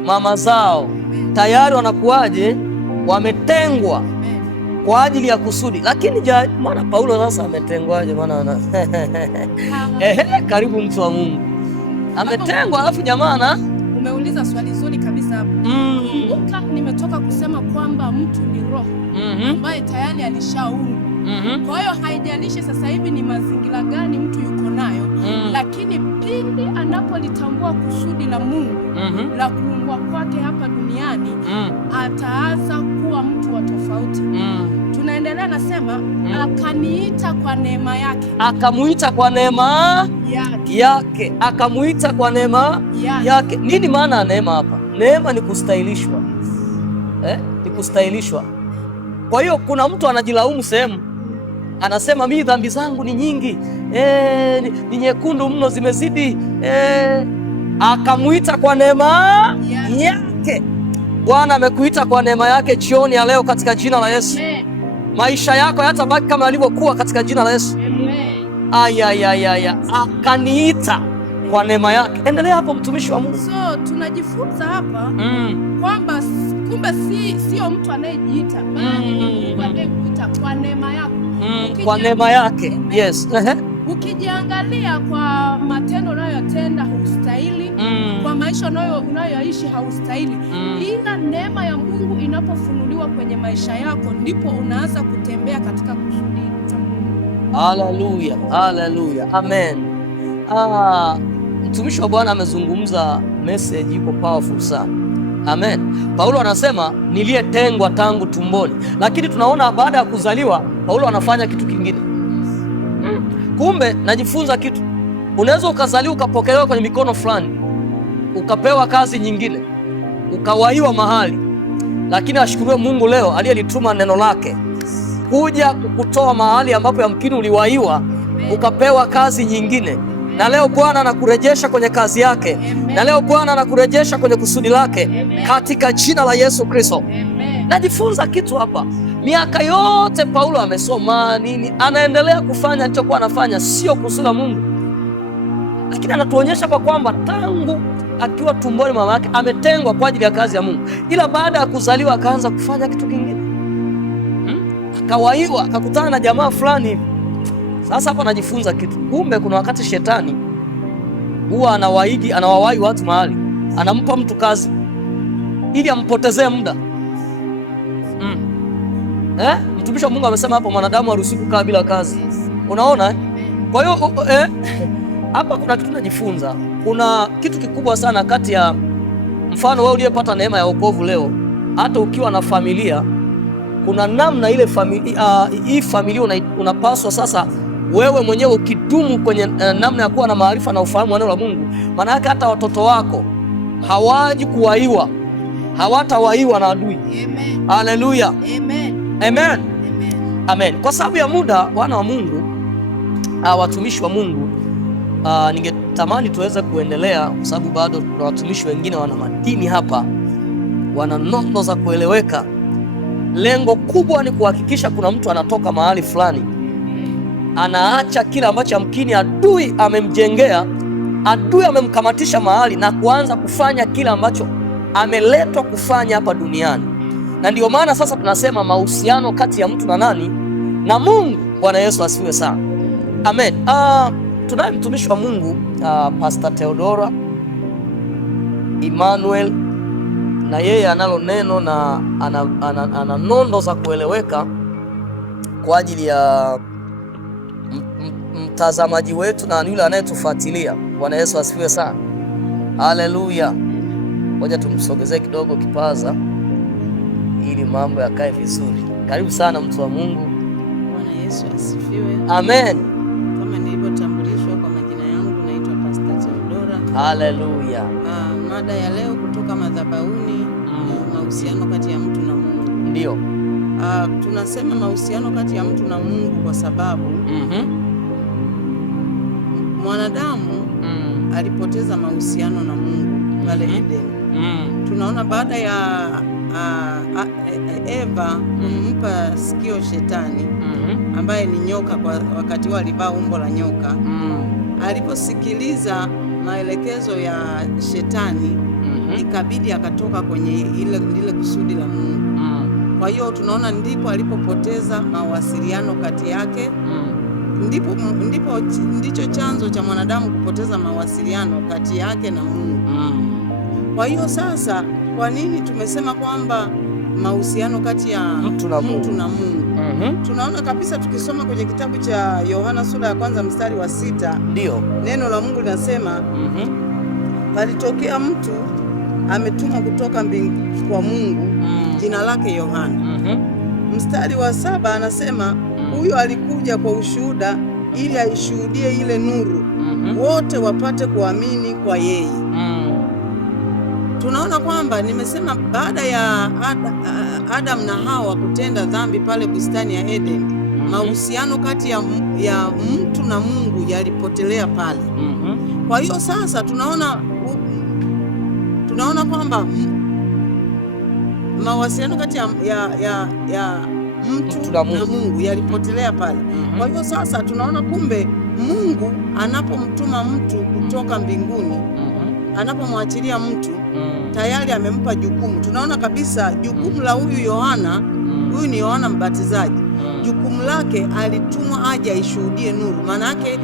mama zao. Tayari wanakuwaje? Wametengwa kwa ajili ya kusudi. Lakini maana Paulo sasa ametengwaje? Maana karibu mtu wa Mungu ametengwa, alafu jamaa umeuliza swali zuri kabisa hapo. Nimetoka kusema kwamba mtu ni roho ambaye tayari alishaumbwa. Kwa hiyo haijalishi sasa hivi ni mazingira gani mtu yuko nayo, lakini pindi anapolitambua kusudi la Mungu la kuumbwa kwake hapa duniani, ataanza kuwa mtu wa tofauti. Tunaendelea, nasema akaniita kwa neema yake. Akamuita kwa neema yake. Akamuita kwa neema yake. Nini maana ya neema hapa? Neema ni kustahilishwa. Ni kustahilishwa. Kwa hiyo kuna mtu anajilaumu sehemu, anasema mimi dhambi zangu ni nyingi, ni nyekundu mno, zimezidi. Akamuita kwa neema yake. Bwana amekuita kwa neema yake jioni ya leo katika jina la Yesu. Maisha yako yatabaki kama yalivyokuwa katika jina la Yesu. Akaniita kwa neema yake. Endelea hapo, mtumishi wa Mungu. So tunajifunza hapa kwamba kumbe sio mtu anayejiita, bali ni Mungu anayekuita kwa neema yako. Kwa neema yake. Yes. Ukijiangalia kwa matendo unayotenda haustahili, kwa maisha unayoishi haustahili, ila neema ya Mungu inapofunuliwa kwenye maisha yako ndipo unaanza kutembea katika kusudi la Mungu. Haleluya, haleluya, amen. Mtumishi wa Bwana amezungumza message iko powerful sana. Amen. Paulo anasema niliyetengwa tangu tumboni, lakini tunaona baada ya kuzaliwa Paulo anafanya kitu kingine. Kumbe najifunza kitu. Unaweza ukazaliwa ukapokelewa kwenye mikono fulani, ukapewa kazi nyingine, ukawaiwa mahali, lakini ashukuriwe Mungu leo aliyelituma neno lake kuja kukutoa mahali ambapo yamkini uliwaiwa ukapewa kazi nyingine. Na leo Bwana anakurejesha kwenye kazi yake. Na leo Bwana anakurejesha kwenye kusudi lake katika jina la Yesu Kristo. Najifunza kitu hapa. Miaka yote Paulo amesoma nini, anaendelea kufanya alichokuwa anafanya, sio kusudi la Mungu. Lakini anatuonyesha hapa kwamba tangu akiwa tumboni mama yake ametengwa kwa ajili ya kazi ya Mungu. Ila baada ya kuzaliwa akaanza kufanya kitu kingine. Akawaiwa, akakutana na jamaa fulani hivi. Sasa hapa najifunza kitu. Kumbe kuna wakati shetani huwa anawawahi watu mahali, anampa mtu kazi ili ampotezee muda. Mtumishi wa Mungu amesema hapo mwanadamu haruhusiwi kukaa bila kazi. Unaona? Kwa hiyo hapa kuna kitu najifunza. Kuna kitu kikubwa sana kati ya mfano wewe uliyepata neema ya wokovu leo, hata ukiwa na familia, kuna namna ile hii familia unapaswa sasa wewe mwenyewe ukidumu kwenye namna ya kuwa na maarifa na ufahamu wa neno la Mungu, maana yake hata watoto wako hawaji kuwaiwa, hawatawaiwa na adui. Amen. Haleluya. Amen. Amen. Amen. Kwa sababu ya muda, wana wa Mungu, watumishi wa Mungu, ningetamani tuweze kuendelea kwa sababu bado kuna watumishi wengine wana madini hapa, wana nondo za kueleweka. Lengo kubwa ni kuhakikisha kuna mtu anatoka mahali fulani, anaacha kile ambacho yamkini adui amemjengea, adui amemkamatisha mahali, na kuanza kufanya kile ambacho ameletwa kufanya hapa duniani. Na ndio maana sasa tunasema mahusiano kati ya mtu na nani? Na Mungu. Bwana Yesu asifiwe sana. Amen. Tunaye mtumishi wa Mungu Pastor Theodora Emmanuel, na yeye analo neno na ana nondo za kueleweka kwa ajili ya mtazamaji wetu na yule anayetufuatilia. Bwana Yesu asifiwe sana. Haleluya. Ngoja tumsogezee kidogo kipaza ili mambo yakae vizuri. Karibu sana mtu wa Mungu. Bwana Yesu asifiwe. Amen. Kama Haleluya. Mada ya leo kutoka madhabahuni, mahusiano kati ya mtu na Mungu. Ndio. Tunasema mahusiano kati ya mtu na Mungu kwa sababu mwanadamu alipoteza mahusiano na Mungu pale Eden. Tunaona baada ya Eva kumpa sikio shetani ambaye ni nyoka, kwa wakati huo alivaa umbo la nyoka. Aliposikiliza maelekezo ya shetani, ikabidi akatoka kwenye lile kusudi la Mungu. Kwa hiyo tunaona ndipo alipopoteza mawasiliano kati yake. Ndicho chanzo cha mwanadamu kupoteza mawasiliano kati yake na Mungu. Kwa hiyo sasa, kwa nini tumesema kwamba mahusiano kati ya mtu na Mungu? Tunaona kabisa tukisoma kwenye kitabu cha Yohana sura ya 1 mstari wa 6, ndio neno la Mungu linasema palitokea mtu ametumwa kutoka mbinguni kwa Mungu, jina lake Yohana. Mstari wa 7 anasema huyo alikuja kwa ushuhuda ili aishuhudie ile nuru, wote wapate kuamini kwa yeye. Tunaona kwamba nimesema baada ya Adam na Hawa kutenda dhambi pale bustani ya Eden, mahusiano kati ya mtu na Mungu yalipotelea pale. Kwa hiyo sasa tunaona kwamba mawasiliano kati ya mtu na Mungu yalipotelea pale. Kwa hiyo sasa tunaona kumbe Mungu anapomtuma mtu kutoka mbinguni, anapomwachilia mtu, tayari amempa jukumu. Tunaona kabisa jukumu la huyu Yohana, huyu ni Yohana Mbatizaji, jukumu lake alitumwa aje aishuhudie nuru. Maana yake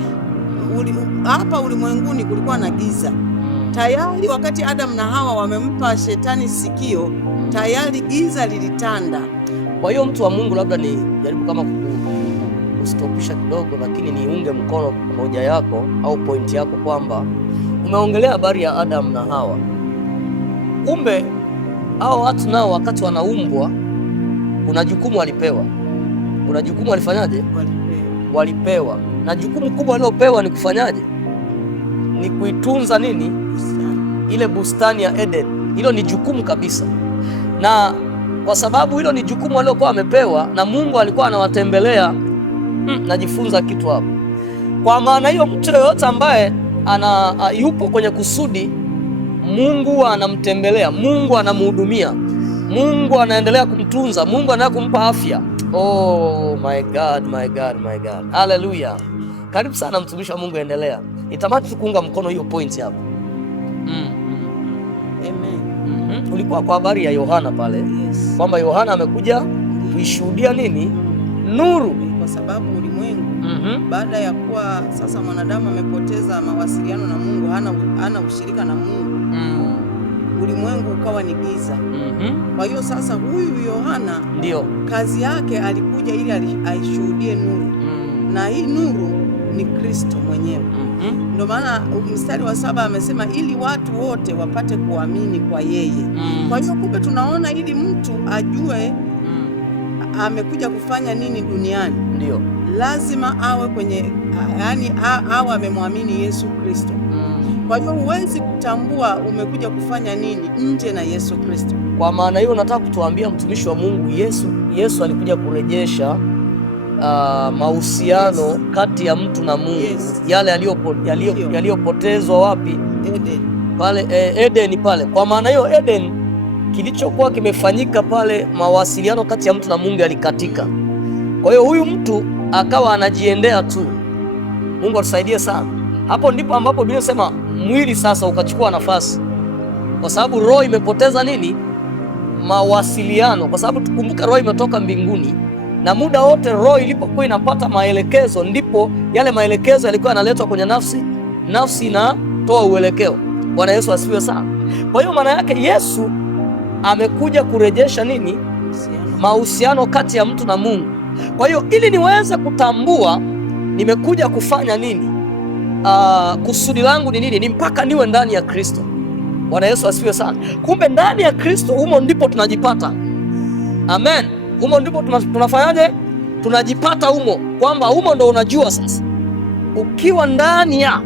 hapa ulimwenguni kulikuwa na giza tayari. Wakati Adam na Hawa wamempa shetani sikio, tayari giza lilitanda. Kwa hiyo mtu wa Mungu, labda ni jaribu kama kustopisha kidogo, lakini niunge mkono hoja yako au pointi yako kwamba umeongelea habari ya Adam na Hawa. Kumbe hao watu nao wakati wanaumbwa kuna jukumu walipewa. Kuna jukumu walifanyaje? Walipewa. Na jukumu kubwa waliopewa ni kufanyaje? Ni kuitunza nini? Ile bustani ya Eden. Hilo ni jukumu kabisa. Na kwa sababu hilo ni jukumu waliokuwa wamepewa na Mungu alikuwa anawatembelea, najifunza kitu hapo. Kwa maana hiyo mtu yoyote ambaye yupo kwenye kusudi, Mungu anamtembelea, Mungu anamhudumia, Mungu anaendelea kumtunza, Mungu anaendelea kumpa afya. Oh my God, my God, my God. Hallelujah. Karibu sana mtumishi wa Mungu, endelea. Nitamani kuunga mkono hiyo point hapo. Amen. Ulikuwa kwa habari ya Yohana pale, kwamba Yohana amekuja kuishuhudia nini? Nuru. Kwa sababu ulimwengu baada ya kuwa sasa mwanadamu amepoteza mawasiliano na Mungu, hana ushirika na Mungu, ulimwengu ukawa ni giza. Kwa hiyo sasa huyu Yohana ndio kazi yake, alikuja ili aishuhudie nuru, na hii nuru ni Kristo mwenyewe. Ndio maana mstari wa 7 amesema ili watu wote wapate kuamini kwa yeye. Kwa hiyo kumbe tunaona ili mtu ajue amekuja kufanya nini duniani, ndio lazima awe kwenye awe amemwamini Yesu Kristo. Kwa hiyo huwezi kutambua umekuja kufanya nini nje na Yesu Kristo. Kwa maana hiyo nataka kutuambia mtumishi wa Mungu, Yesu alikuja kurejesha mahusiano kati ya mtu na Mungu, yale yaliyopotezwa wapi? Eden. Pale Eden pale. Kwa maana hiyo Eden, kilichokuwa kimefanyika pale, mawasiliano kati ya mtu na Mungu yalikatika. Kwa hiyo huyu mtu akawa anajiendea tu. Mungu atusaidie sana. Hapo ndipo ambapo Biblia inasema mwili sasa ukachukua nafasi, kwa sababu roho imepoteza nini? Mawasiliano. Kwa sababu tukumbuka roho imetoka mbinguni, na muda wote roho ilipokuwa inapata maelekezo, ndipo yale maelekezo yalikuwa yanaletwa kwenye nafsi inatoa uelekeo. Bwana Yesu asifiwe sana. Kwa hiyo maana yake Yesu amekuja kurejesha nini? Mahusiano kati ya mtu na Mungu. Kwa hiyo ili niweze kutambua nimekuja kufanya nini, kusudi langu ni nini, ni mpaka niwe ndani ya Kristo. Bwana Yesu asifiwe sana. Kumbe ndani ya Kristo, humo ndipo tunajipata. Amen. Humo ndipo tunafanyaje? Tunajipata humo, kwamba humo ndo unajua sasa, ukiwa ndani ya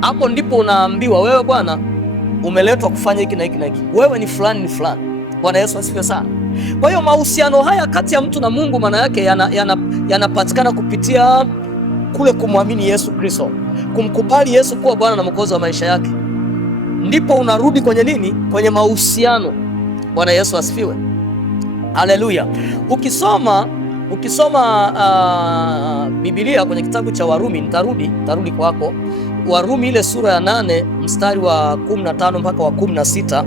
hapo ndipo unaambiwa wewe bwana umeletwa kufanya hiki na hiki na hiki, wewe ni fulani ni fulani. Bwana Yesu asifiwe sana. Kwa hiyo mahusiano haya kati ya mtu na Mungu maana yake yanapatikana kupitia kule kumwamini Yesu Kristo, kumkubali Yesu kuwa Bwana na Mwokozi wa maisha yake, ndipo unarudi kwenye nini? Kwenye mahusiano. Bwana Yesu asifiwe. Haleluya. Ukisoma Biblia kwenye kitabu cha Warumi, nitarudi kwako, Warumi ile sura ya 8 mstari wa 15 mpaka wa 16.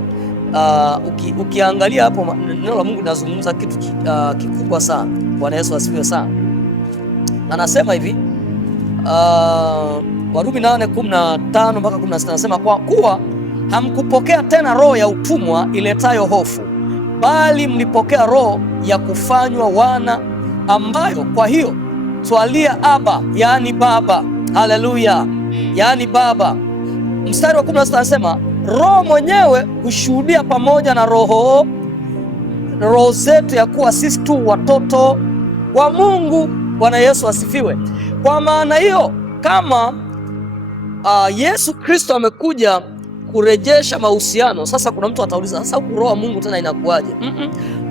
Ukiangalia hapo neno la Mungu linazungumza kitu kikubwa sana. Bwana Yesu asifiwe sana. Anasema hivi, Warumi 8:15 mpaka 16, anasema kwa kuwa hamkupokea tena roho ya utumwa iletayo hofu, bali mlipokea roho ya kufanywa wana, ambayo kwa hiyo twalia Aba, yaani Baba. Haleluya, yaani Baba. Mstari wa 16 anasema Roho mwenyewe hushuhudia pamoja na roho zetu ya kuwa sisi tu watoto wa Mungu. Bwana Yesu asifiwe. Kwa maana hiyo kama Yesu Kristo amekuja kurejesha mahusiano, sasa kuna mtu atauliza, sasa huku roho wa Mungu tena inakuwaje?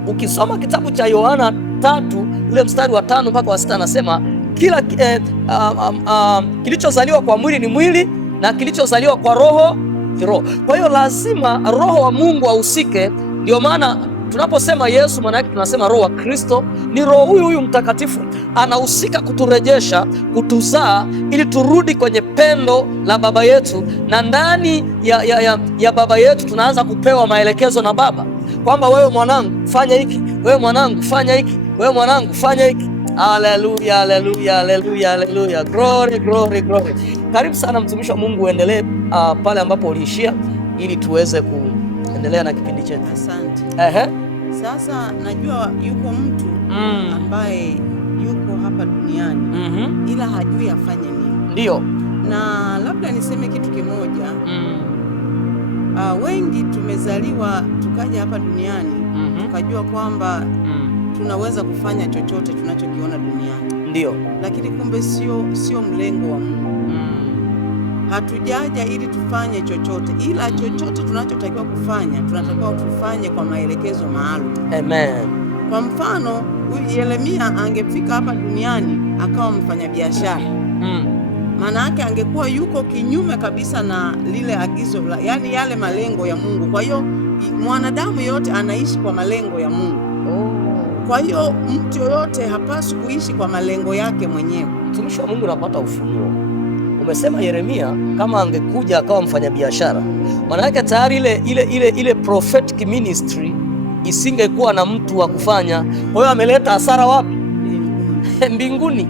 Ukisoma kitabu cha Yohana 3 ule mstari wa 5 mpaka wa 6 anasema kila kilichozaliwa kwa mwili ni mwili na kilichozaliwa kwa roho ni roho. Kwa hiyo lazima roho wa Mungu ahusike. Ndio maana tunaposema Yesu, maana yake tunasema roho wa Kristo. Ni roho huyu mtakatifu anahusika kuturejesha, kutuzaa, ili turudi kwenye pendo la baba yetu, na ndani ya baba yetu tunaanza kupewa maelekezo na baba kwamba wewe mwanangu fanya hiki, wewe mwanangu fanya hiki, wewe mwanangu fanya hiki. Haleluya, haleluya, haleluya, haleluya. Glory, glory, glory. Karibu sana mtumishi wa Mungu, uendelee pale ambapo uliishia ili tuweze kuendelea na kipindi chetu. Asante. Sasa najua yuko mtu ambaye yuko hapa duniani ila hajui afanye nini. Ndio. Na labda niseme kitu kimoja. Wengi tumezaliwa tukaja hapa duniani tukajua kwamba tunaweza kufanya chochote tunachokiona duniani. Ndio. Lakini kumbe sio mlengo wa Mungu. Hatujaja ili tufanye chochote, ila chochote tunachotakiwa kufanya tunatakiwa tufanye kwa maelekezo maalum. Amen. Kwa mfano, huyu Yeremia angefika hapa duniani akawa mfanyabiashara, maana yake angekuwa yuko kinyume kabisa na lile agizo, yani yale malengo ya Mungu. Kwa hiyo mwanadamu yote anaishi kwa malengo ya Mungu. Kwa hiyo mtu yoyote hapaswi kuishi kwa malengo yake mwenyewe. Mtumishi wa Mungu anapata ufunuo. Umesema Yeremia kama angekuja akawa mfanyabiashara, maana yake tayari ile prophetic ministry isingekuwa na mtu wa kufanya. Kwa hiyo ameleta hasara wapi? Mbinguni,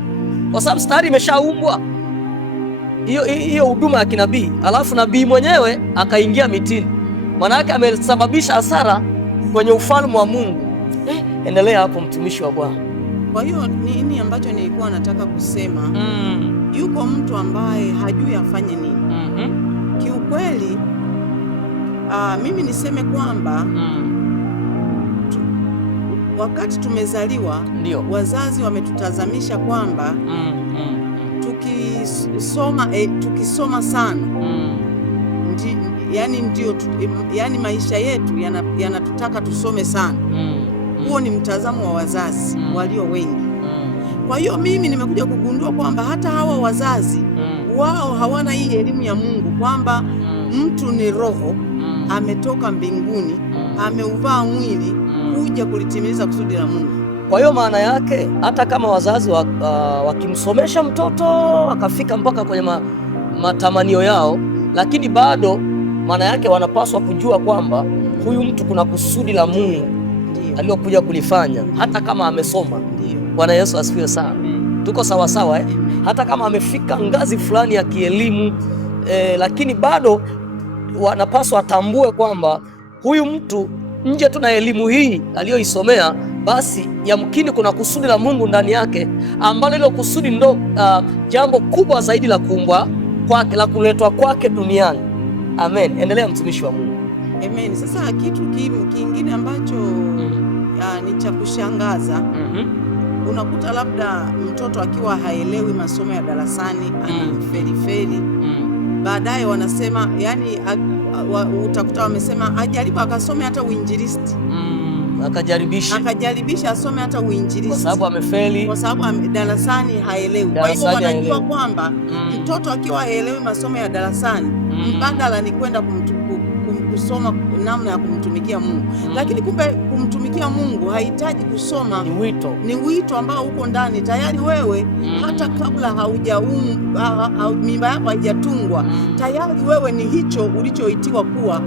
kwa sababu tayari imeshaumbwa hiyo huduma ya kinabii, alafu nabii mwenyewe akaingia mitini, maana yake amesababisha hasara kwenye ufalme wa Mungu. Endelea hapo mtumishi wa Bwana. Kwa hiyo nini ambacho nilikuwa nataka kusema, yuko mtu ambaye hajui afanye nini. Kiukweli mimi niseme kwamba wakati tumezaliwa, wazazi wametutazamisha kwamba tukisoma sana yani maisha yetu yanatutaka tusome sana. Huo ni mtazamo wa wazazi walio wengi. Kwa hiyo mimi nimekuja kugundua kwamba hata hawa wazazi wao hawana hii elimu ya Mungu, kwamba mtu ni roho, ametoka mbinguni, ameuvaa mwili kuja kulitimiliza kusudi la Mungu. Kwa hiyo maana yake hata kama wazazi wakimsomesha mtoto akafika mpaka kwenye matamanio yao, lakini bado maana yake wanapaswa kujua kwamba huyu mtu kuna kusudi la Mungu aliyokuja kulifanya, hata kama amesoma. Bwana Yesu asifiwe sana. Tuko sawa sawa Hata kama amefika ngazi fulani ya kielimu lakini bado wanapaswa atambue kwamba huyu mtu nje tu na elimu hii aliyoisomea, basi yamkini kuna kusudi la Mungu ndani yake, ambalo hilo kusudi ndo jambo kubwa zaidi la kuumbwa kwake, la kuletwa kwake duniani. Amen. Endelea mtumishi wa Mungu. Amen. Sasa kitu kingine ambacho ni cha kushangaza, unakuta labda mtoto akiwa haelewi masomo ya darasani, ana feri baadaye wanasema yani, utakuta wamesema ajaribu akasome hata uinjilisti. Akajaribisha asome hata uinjilisti kwa sababu amefeli, kwa sababu darasani haelewi. Kwa hiyo wanajua kwamba mtoto akiwa haelewi masomo ya darasani, mbadala ni kwenda kusoma namna ya kumtumikia Mungu. Lakini kumbe kumtumikia Mungu hahitaji kusoma, ni wito ambao uko ndani tayari. Wewe hata kabla mimba yako haijatungwa, tayari wewe ni hicho ulichoitiwa kuwa.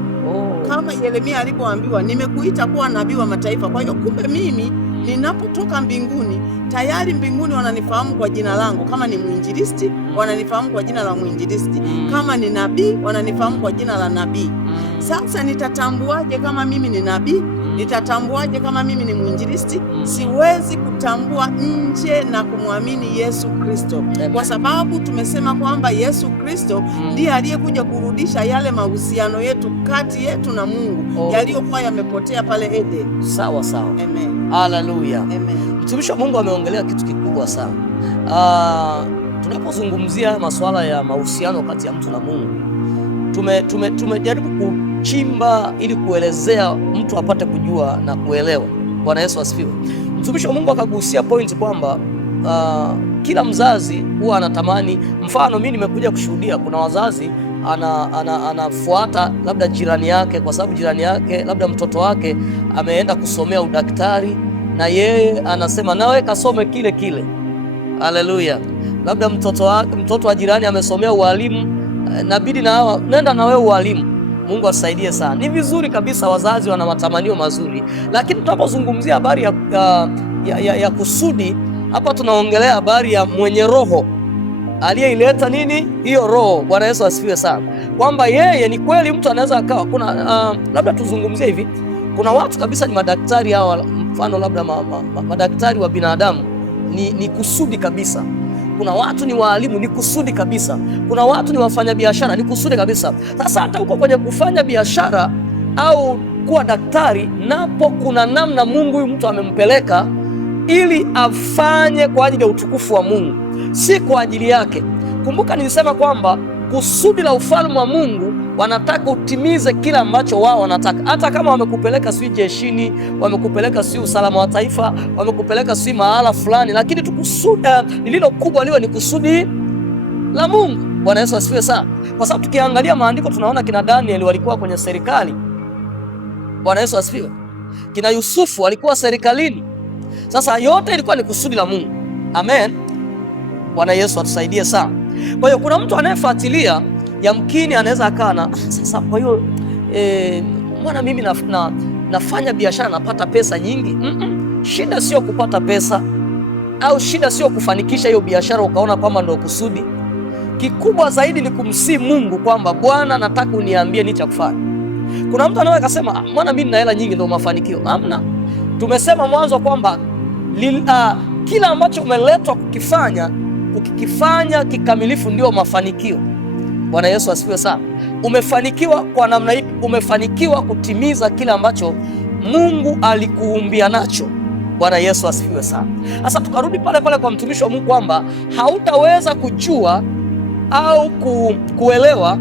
Kama Yeremia alipoambiwa, nimekuita kuwa nabii wa mataifa. Kwa hiyo kumbe mimi ninapotoka mbinguni, tayari mbinguni wananifahamu kwa jina langu. Kama ni mwinjilisti, wananifahamu kwa jina la mwinjilisti. Kama ni nabii, wananifahamu kwa jina la nabii. Sasa nitatambuaje kama mimi ni nabii? Nitatambuaje kama mimi ni mwinjilisti? Siwezi kutambua nje na kumwamini Yesu Kristo, kwa sababu tumesema kwamba Yesu Kristo ndiye aliyekuja kurudisha yale mahusiano yetu kati yetu na Mungu yaliyokuwa yamepotea pale Eden. Sawa sawa. Amen. Haleluya. Amen. Mtumishi wa Mungu ameongelea kitu kikubwa sana. Tunapozungumzia masuala ya mahusiano kati ya mtu na Mungu, tumejaribu kuchimba ili kuelezea mtu apate kujua na kuelewa. Bwana Yesu asifiwe. Mtumishi wa Mungu akagusia point kwamba kila mzazi huwa anatamani, mfano mimi nimekuja kushuhudia, kuna wazazi anafuata labda jirani yake, kwa sababu jirani yake labda mtoto wake ameenda kusomea udaktari, na yeye anasema nawe kasome kile kile. Haleluya. Labda mtoto wa jirani amesomea ualimu, nabidi na nenda na wewe ualimu. Mungu asaidie sana. Ni vizuri kabisa, wazazi wana matamanio mazuri, lakini tunapozungumzia habari ya kusudi, hapa tunaongelea habari ya mwenye roho aliyeileta nini hiyo roho. Bwana Yesu asifiwe sana, kwamba yeye ni kweli mtu anaweza akawa kuna labda tuzungumzie hivi, kuna watu kabisa ni madaktari hawa, mfano labda madaktari wa binadamu ni kusudi kabisa. Kuna watu ni waalimu, ni kusudi kabisa. Kuna watu ni wafanyabiashara, ni kusudi kabisa. Sasa hata huko kwenye kufanya biashara au kuwa daktari, napo kuna namna Mungu huyu mtu amempeleka ili afanye kwa ajili ya utukufu wa Mungu, si kwa ajili yake. Kumbuka nilisema kwamba kusudi la ufalme wa Mungu wanataka utimize kila ambacho wao wanataka. Hata kama wamekupeleka si jeshini, wamekupeleka si usalama wa taifa, wamekupeleka si mahala fulani, lakini kusudi lililo kubwa liwe ni kusudi la Mungu. Bwana Yesu asifiwe sana. Kwa sababu tukiangalia maandiko tunaona kina Daniel walikuwa kwenye serikali. Bwana Yesu asifiwe. Kina Yusufu walikuwa serikalini. Sasa yote ilikuwa ni kusudi la Mungu. Amen. Bwana Yesu atusaidie sana. Kwa hiyo kuna mtu anayefuatilia, yamkini anaweza akana sasa, kwa hiyo mbona mimi nafanya biashara napata pesa nyingi? Shida sio kupata pesa, au shida sio kufanikisha hiyo biashara ukaona kwamba ndio kusudi. Kikubwa zaidi ni kumsihi Mungu kwamba Bwana, nataka uniambie nini cha kufanya. Kuna mtu anaweza kusema mbona mimi nina hela nyingi ndio mafanikio? Hamna. Tumesema mwanzo kwamba kila ambacho umeletwa kukifanya, ukikifanya kikamilifu ndio mafanikio. Bwana Yesu asifiwe sana. Umefanikiwa kwa namna ipi? Umefanikiwa kutimiza kile ambacho Mungu alikuumbia nacho. Bwana Yesu asifiwe sana. Sasa tukarudi pale pale kwa mtumishi wa Mungu kwamba hautaweza kujua au kuelewa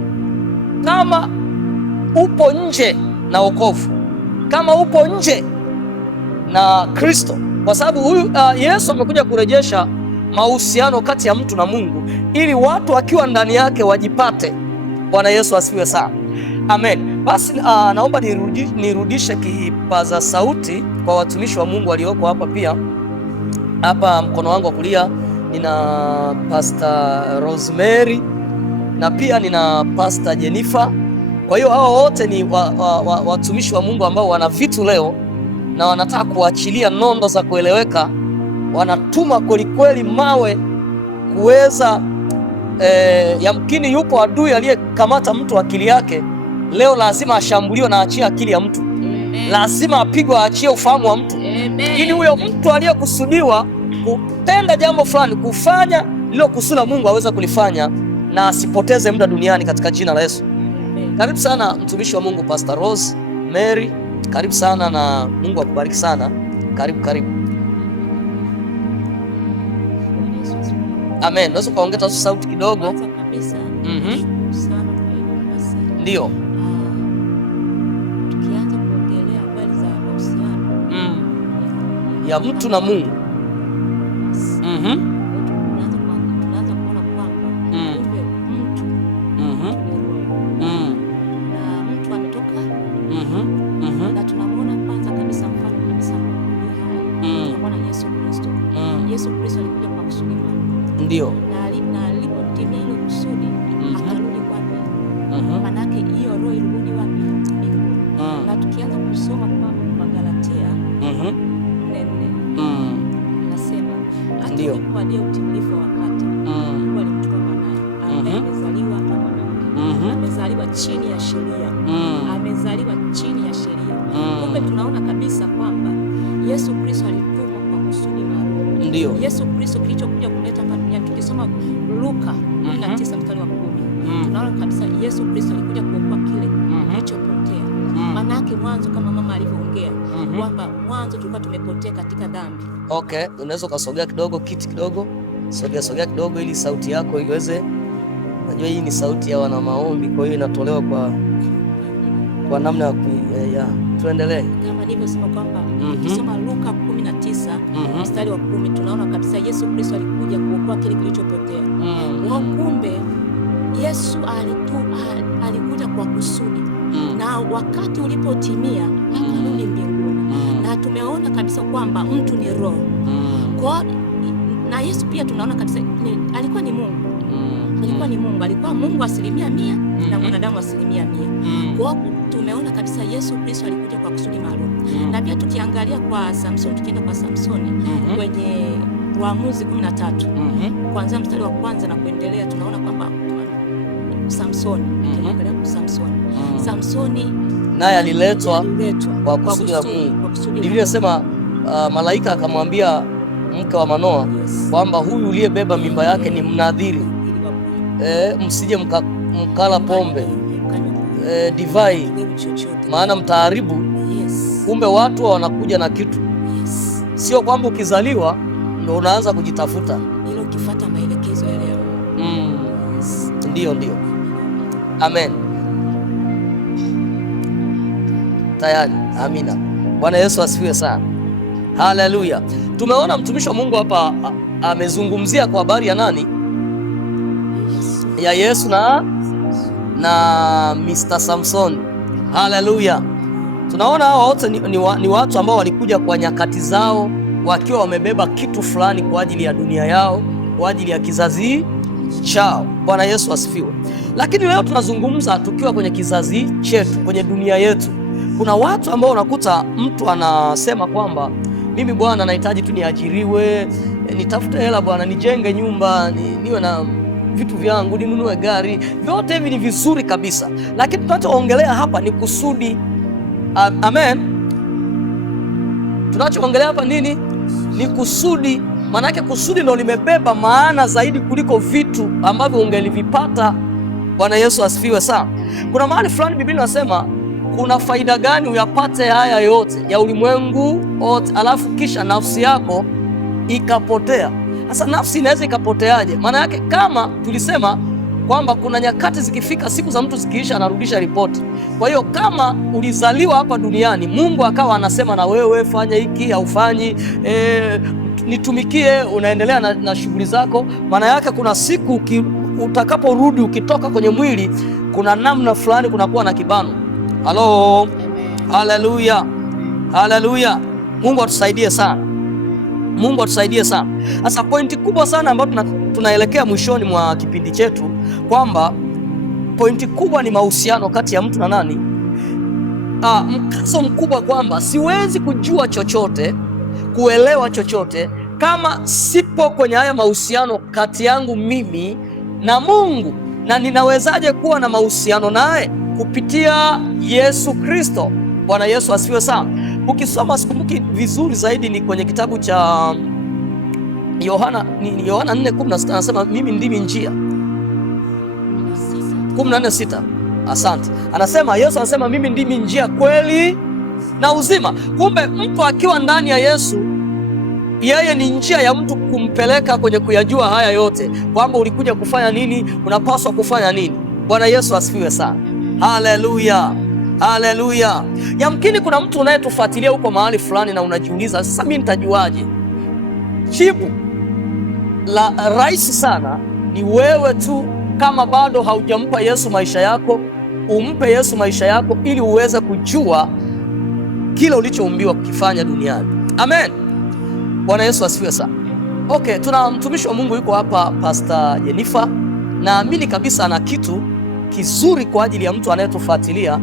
kama upo nje na wokovu, kama upo nje na Kristo, kwa sababu huyu Yesu amekuja kurejesha mahusiano kati ya mtu na Mungu ili watu wakiwa ndani yake wajipate. Bwana Yesu asifiwe sana. Amen. Basi naomba nirudishe kipaza sauti kwa watumishi wa Mungu walioko hapa. Pia hapa mkono wangu wa kulia nina Pastor Rosemary na pia nina Pastor Jennifer. Kwa hiyo hao wote ni watumishi wa Mungu ambao wana vitu leo na wanataka kuachilia nondo za kueleweka. Wanatuma kwelikweli mawe kuweza yamkini yupo adui aliyekamata mtu akili yake. Leo lazima ashambuliwe na achie akili ya mtu. Amen. Lazima apigwe aachie ufahamu wa mtu. Amen. Ili huyo mtu aliyekusudiwa kutenda jambo fulani, kufanya lilo kusudi la Mungu aweze kulifanya na asipoteze muda duniani katika jina la Yesu. Amen. Karibu sana mtumishi wa Mungu Pastor Rose Mary. Karibu sana na Mungu akubariki sana. Karibu. Amen. Naweza kuongeza sauti kidogo. Kabisa. Sana Ndio. Tukianza kuongelea habari za mahusiano ya mtu na Mungu, tunaanza kuona kwamba kumbe mtu na mtu ametoka na tunamwona kwanza kabisa, mfano kabisa tunamwona Yesu Kristo. Yesu Kristo alikuja kwa kusudi maalum. Ndio. Na alipotimia ile kusudi akarudi wapi? Manake hiyo roho ilirudi wapi? Mbinguni. Na tukianza kusoma kwa Galatia 4:4 nasema hata ilipowadia utimilifu wa wakati Mungu alimtuma mwanaye ambaye amezaliwa na mwanamke, amezaliwa chini ya sheria, amezaliwa chini ya sheria. Kumbe tunaona kabisa kwamba Yesu Kristo alitumwa kwa kusudi maalum. Ndio. Yesu Kristo kilichokuja kuleta hapa duniani, tukisoma Luka 19 mstari wa 10 tunaona kabisa Yesu Kristo alikuja kuokoa kile kilichopotea. Manake mwanzo kama mama alivyoongea kwamba mwanzo tulikuwa tumepotea katika dhambi. Okay, unaweza ukasogea kidogo kiti kidogo, sogea kidogo ili sauti yako iweze. Najua hii ni sauti ya wana maombi, kwa hiyo inatolewa kwa namna ya tuendelee. Kama nilivyosema kwamba ukisoma Luka 19 mstari wa 10 tunaona kabisa Yesu Kristo alikuja kuokoa kile kilichopotea. Kumbe Yesu alikuja kwa kusudi na wakati ulipotimia akarudi mbinguni. Na tumeona kabisa kwamba mtu ni roho. Kwa na Yesu pia tunaona kabisa alikuwa ni Mungu. Alikuwa Mungu 100% na mwanadamu 100%. Kwa tumeona kabisa Yesu Kristo alikuja kwa kusudi maalum. Na pia tukiangalia kwa Samson, tukienda kwa Samsoni kwenye Waamuzi 13 kuanzia mstari wa kwanza na kuendelea, tunaona kwamba Samsoni, tunaangalia kwa Samsoni naye aliletwa kwa kusudi la Mungu. Biblia inasema malaika akamwambia mke wa Manoa kwamba huyu uliyebeba mimba yake ni mnadhiri, msije mkala pombe divai, maana mtaharibu. Kumbe watu wanakuja na kitu, sio kwamba ukizaliwa ndo unaanza kujitafuta, ila ukifuata maelekezo yale ya Ndio. Amen. Tayari. Amina. Bwana Yesu asifiwe sana. Haleluya. Tumeona mtumishi wa Mungu hapa amezungumzia kwa habari ya nani? Ya Yesu na Mr. Samson. Haleluya. Tunaona hao wote ni watu ambao walikuja kwa nyakati zao wakiwa wamebeba kitu fulani kwa ajili ya dunia yao, kwa ajili ya kizazi chao. Bwana Yesu asifiwe. Lakini leo tunazungumza tukiwa kwenye kizazi chetu, kwenye dunia yetu. Kuna watu ambao unakuta mtu anasema kwamba mimi bwana nahitaji tu niajiriwe, nitafute hela bwana, nijenge nyumba, niwe na vitu vyangu, ninunue gari. Vyote hivi ni vizuri kabisa, lakini tunachoongelea hapa ni kusudi. Amen. Tunachoongelea hapa nini? Ni kusudi. Maanake kusudi ndo limebeba maana zaidi kuliko vitu ambavyo ungelivipata. Bwana Yesu asifiwe sana. Kuna mahali fulani Biblia inasema kuna faida gani uyapate haya yote ya ulimwengu wote, alafu kisha nafsi yako ikapotea. Sasa nafsi inaweza ikapoteaje? Maana yake kama tulisema kwamba kuna nyakati zikifika, siku za mtu zikiisha, anarudisha ripoti. Kwa hiyo kama ulizaliwa hapa duniani, Mungu akawa anasema na wewe fanya hiki au fanyi, nitumikie, unaendelea na shughuli zako. Maana yake kuna siku utakaporudi, ukitoka kwenye mwili, kuna namna fulani kunakuwa na kibano. Halo, haleluya, haleluya. Mungu atusaidie sana, Mungu atusaidie sana. Sasa pointi kubwa sana ambayo tunaelekea mwishoni mwa kipindi chetu, kwamba pointi kubwa ni mahusiano kati ya mtu na nani. Mkazo mkubwa kwamba siwezi kujua chochote, kuelewa chochote kama sipo kwenye haya mahusiano kati yangu mimi na Mungu. Na ninawezaje kuwa na mahusiano naye? Kupitia Yesu Kristo. Bwana Yesu asifiwe sana. Ukisoma, sikumbuki vizuri zaidi, ni kwenye kitabu cha Yohana 4:16 anasema mimi ndimi njia. 14:6. Asante. Yesu anasema mimi ndimi njia, kweli na uzima. Kumbe mtu akiwa ndani ya Yesu, yeye ni njia ya mtu kumpeleka kwenye kuyajua haya yote, kwamba ulikuja kufanya nini, unapaswa kufanya nini. Bwana Yesu asifiwe sana. Haleluya, haleluya. Yamkini kuna mtu unayetufuatilia huko mahali fulani na unajiuliza, sasa mimi nitajuaje? Jibu la rahisi sana ni wewe tu, kama bado haujampa Yesu maisha yako, umpe Yesu maisha yako ili uweze kujua kile ulichoumbiwa kukifanya duniani. Amen. Bwana Yesu asifiwe sana. Okay, tuna mtumishi wa Mungu yuko hapa, Pastor Jennifer. Naamini kabisa ana kitu kizuri kwa ajili ya mtu anayetufuatilia.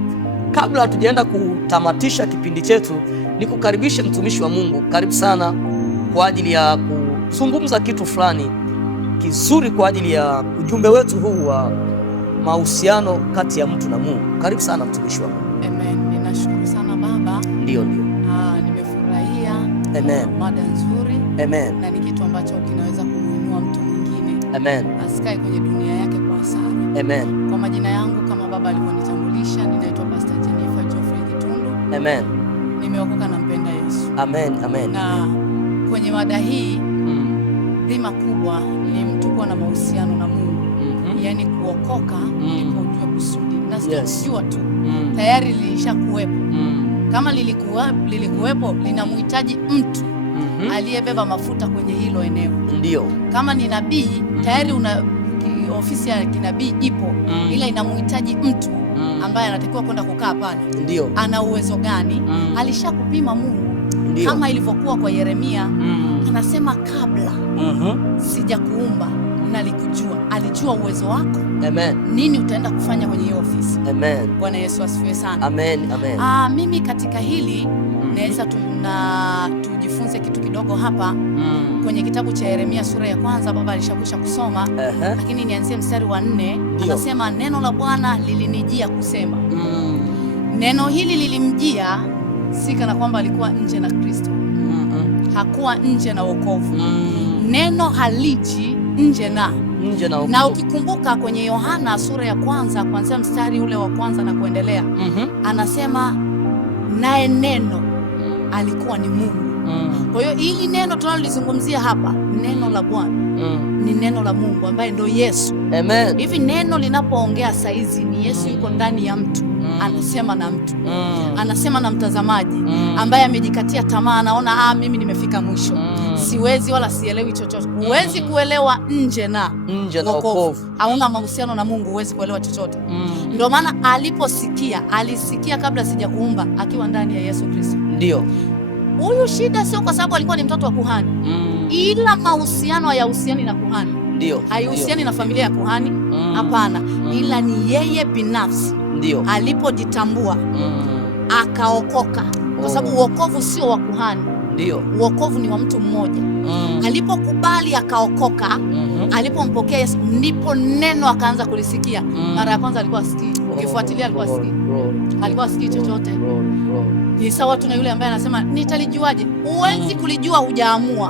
Kabla hatujaenda kutamatisha kipindi chetu, nikukaribishe mtumishi wa Mungu. Karibu sana kwa ajili ya kuzungumza kitu fulani kizuri kwa ajili ya ujumbe wetu huu wa mahusiano kati ya mtu na Mungu. Karibu sana mtumishi wa Mungu. Amen. Ninashukuru sana baba. Ndio. Nimefurahia. Amen. Mada nzuri. Amen. Na ni kitu ambacho kinaweza kumuinua mtu mwingine. Amen. Asikae kwenye dunia yake kwa hasara. Amen. Kwa majina yangu kama baba alivyonitambulisha, ninaitwa Pastor Jennifer Geoffrey Kitundu. Amen. Nimeokoka na mpenda Yesu. Amen. Amen. Na kwenye mada hii dhima kubwa ni mtu kuwa na mahusiano na Mungu. Yaani kuokoka ndipo ujue kusudi. Na sio tu tayari lilishakuwepo. Kama lilikuwepo linamhitaji mtu aliyebeba mafuta kwenye hilo eneo. Ndio. Kama ni nabii tayari una ofisi ya kinabii ipo, ila inamhitaji mtu ambaye anatakiwa kwenda kukaa pale. Ndio. Ana uwezo gani? Alishakupima Mungu. Ndio. Kama ilivyokuwa kwa Yeremia, anasema kabla sijakuumba nalikujua. Alijua uwezo wako. Amen. Nini utaenda kufanya kwenye hiyo ofisi. Amen. Bwana Yesu asifiwe sana. Amen. Amen. Mimi katika hili naweza tujifunze kitu kidogo hapa kwenye kitabu cha Yeremia sura ya kwanza. Baba alishakwisha kusoma, lakini nianzie mstari wa 4. Anasema neno la Bwana lilinijia kusema. Neno hili lilimjia si kana kwamba alikuwa nje na Kristo. Hakuwa nje na wokovu. Neno haliji nje na wokovu. Na ukikumbuka kwenye Yohana sura ya kwanza kuanzia mstari ule wa kwanza na kuendelea, anasema naye neno alikuwa ni Mungu. Kwa hiyo hili neno tunalolizungumzia hapa, neno la Bwana ni neno la Mungu ambaye ndio Yesu. Amen. Hivi neno linapoongea saizi ni Yesu yuko ndani ya mtu, anasema na mtu, anasema na mtazamaji ambaye amejikatia tamaa, anaona mimi nimefika mwisho, siwezi wala sielewi chochote. Huwezi kuelewa nje na wokovu. Hauna mahusiano na Mungu, huwezi kuelewa chochote. Ndio maana alisikia kabla sijakuumba, akiwa ndani ya Yesu Kristo. Ndio. Huyu shida sio kwa sababu alikuwa ni mtoto wa kuhani, ila mahusiano hayahusiani na kuhani. Ndio. Haihusiani na familia ya kuhani, hapana. Ila ni yeye binafsi. Ndio. Alipojitambua akaokoka, kwa sababu wokovu sio wa kuhani. Ndio. Wokovu ni wa mtu mmoja. Alipokubali akaokoka, alipompokea Yesu, ndipo neno akaanza kulisikia. Mara ya kwanza alikuwa asikii. Ukifuatilia alikuwa asikii chochote. Ni sawa tu na yule ambaye anasema nitalijuaje? Huwezi kulijua, hujaamua.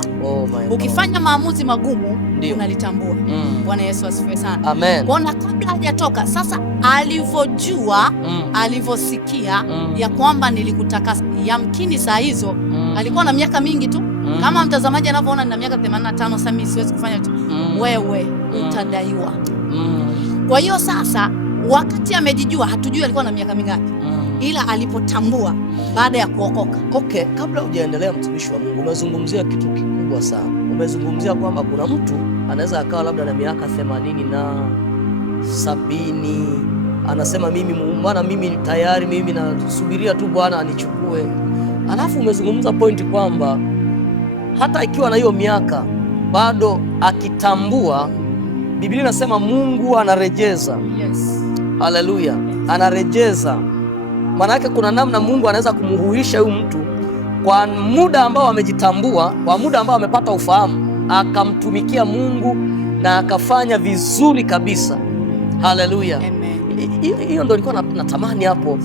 Ukifanya maamuzi magumu unalitambua. Bwana Yesu asifiwe sana. Amen. Bona kabla hajatoka sasa, alivyojua, alivyosikia ya kwamba nilikutakasa. Yamkini saa hizo alikuwa na miaka mingi tu, kama mtazamaji anavyoona nina miaka 85. Sasa mimi siwezi kufanya tu. Wewe utadaiwa. Kwa hiyo sasa wakati amejijua, hatujui alikuwa na miaka mingapi, ila alipotambua baada ya kuokoka. Okay, kabla hujaendelea mtumishi wa Mungu, umezungumzia kitu kikubwa sana. Umezungumzia kwamba kuna mtu anaweza akawa labda na miaka 80 na 70, anasema mimi tayari mimi nasubiria tu Bwana anichukue. Alafu umezungumza pointi kwamba hata ikiwa na hiyo miaka bado akitambua, Biblia inasema Mungu anarejeza. Yes. Haleluya. Anarejeza. Maana yake kuna namna Mungu anaweza kumhuisha huyu mtu kwa muda ambao amejitambua, kwa muda ambao amepata ufahamu, akamtumikia Mungu na akafanya vizuri kabisa. Haleluya. Hiyo ndio nilikuwa natamani hapo.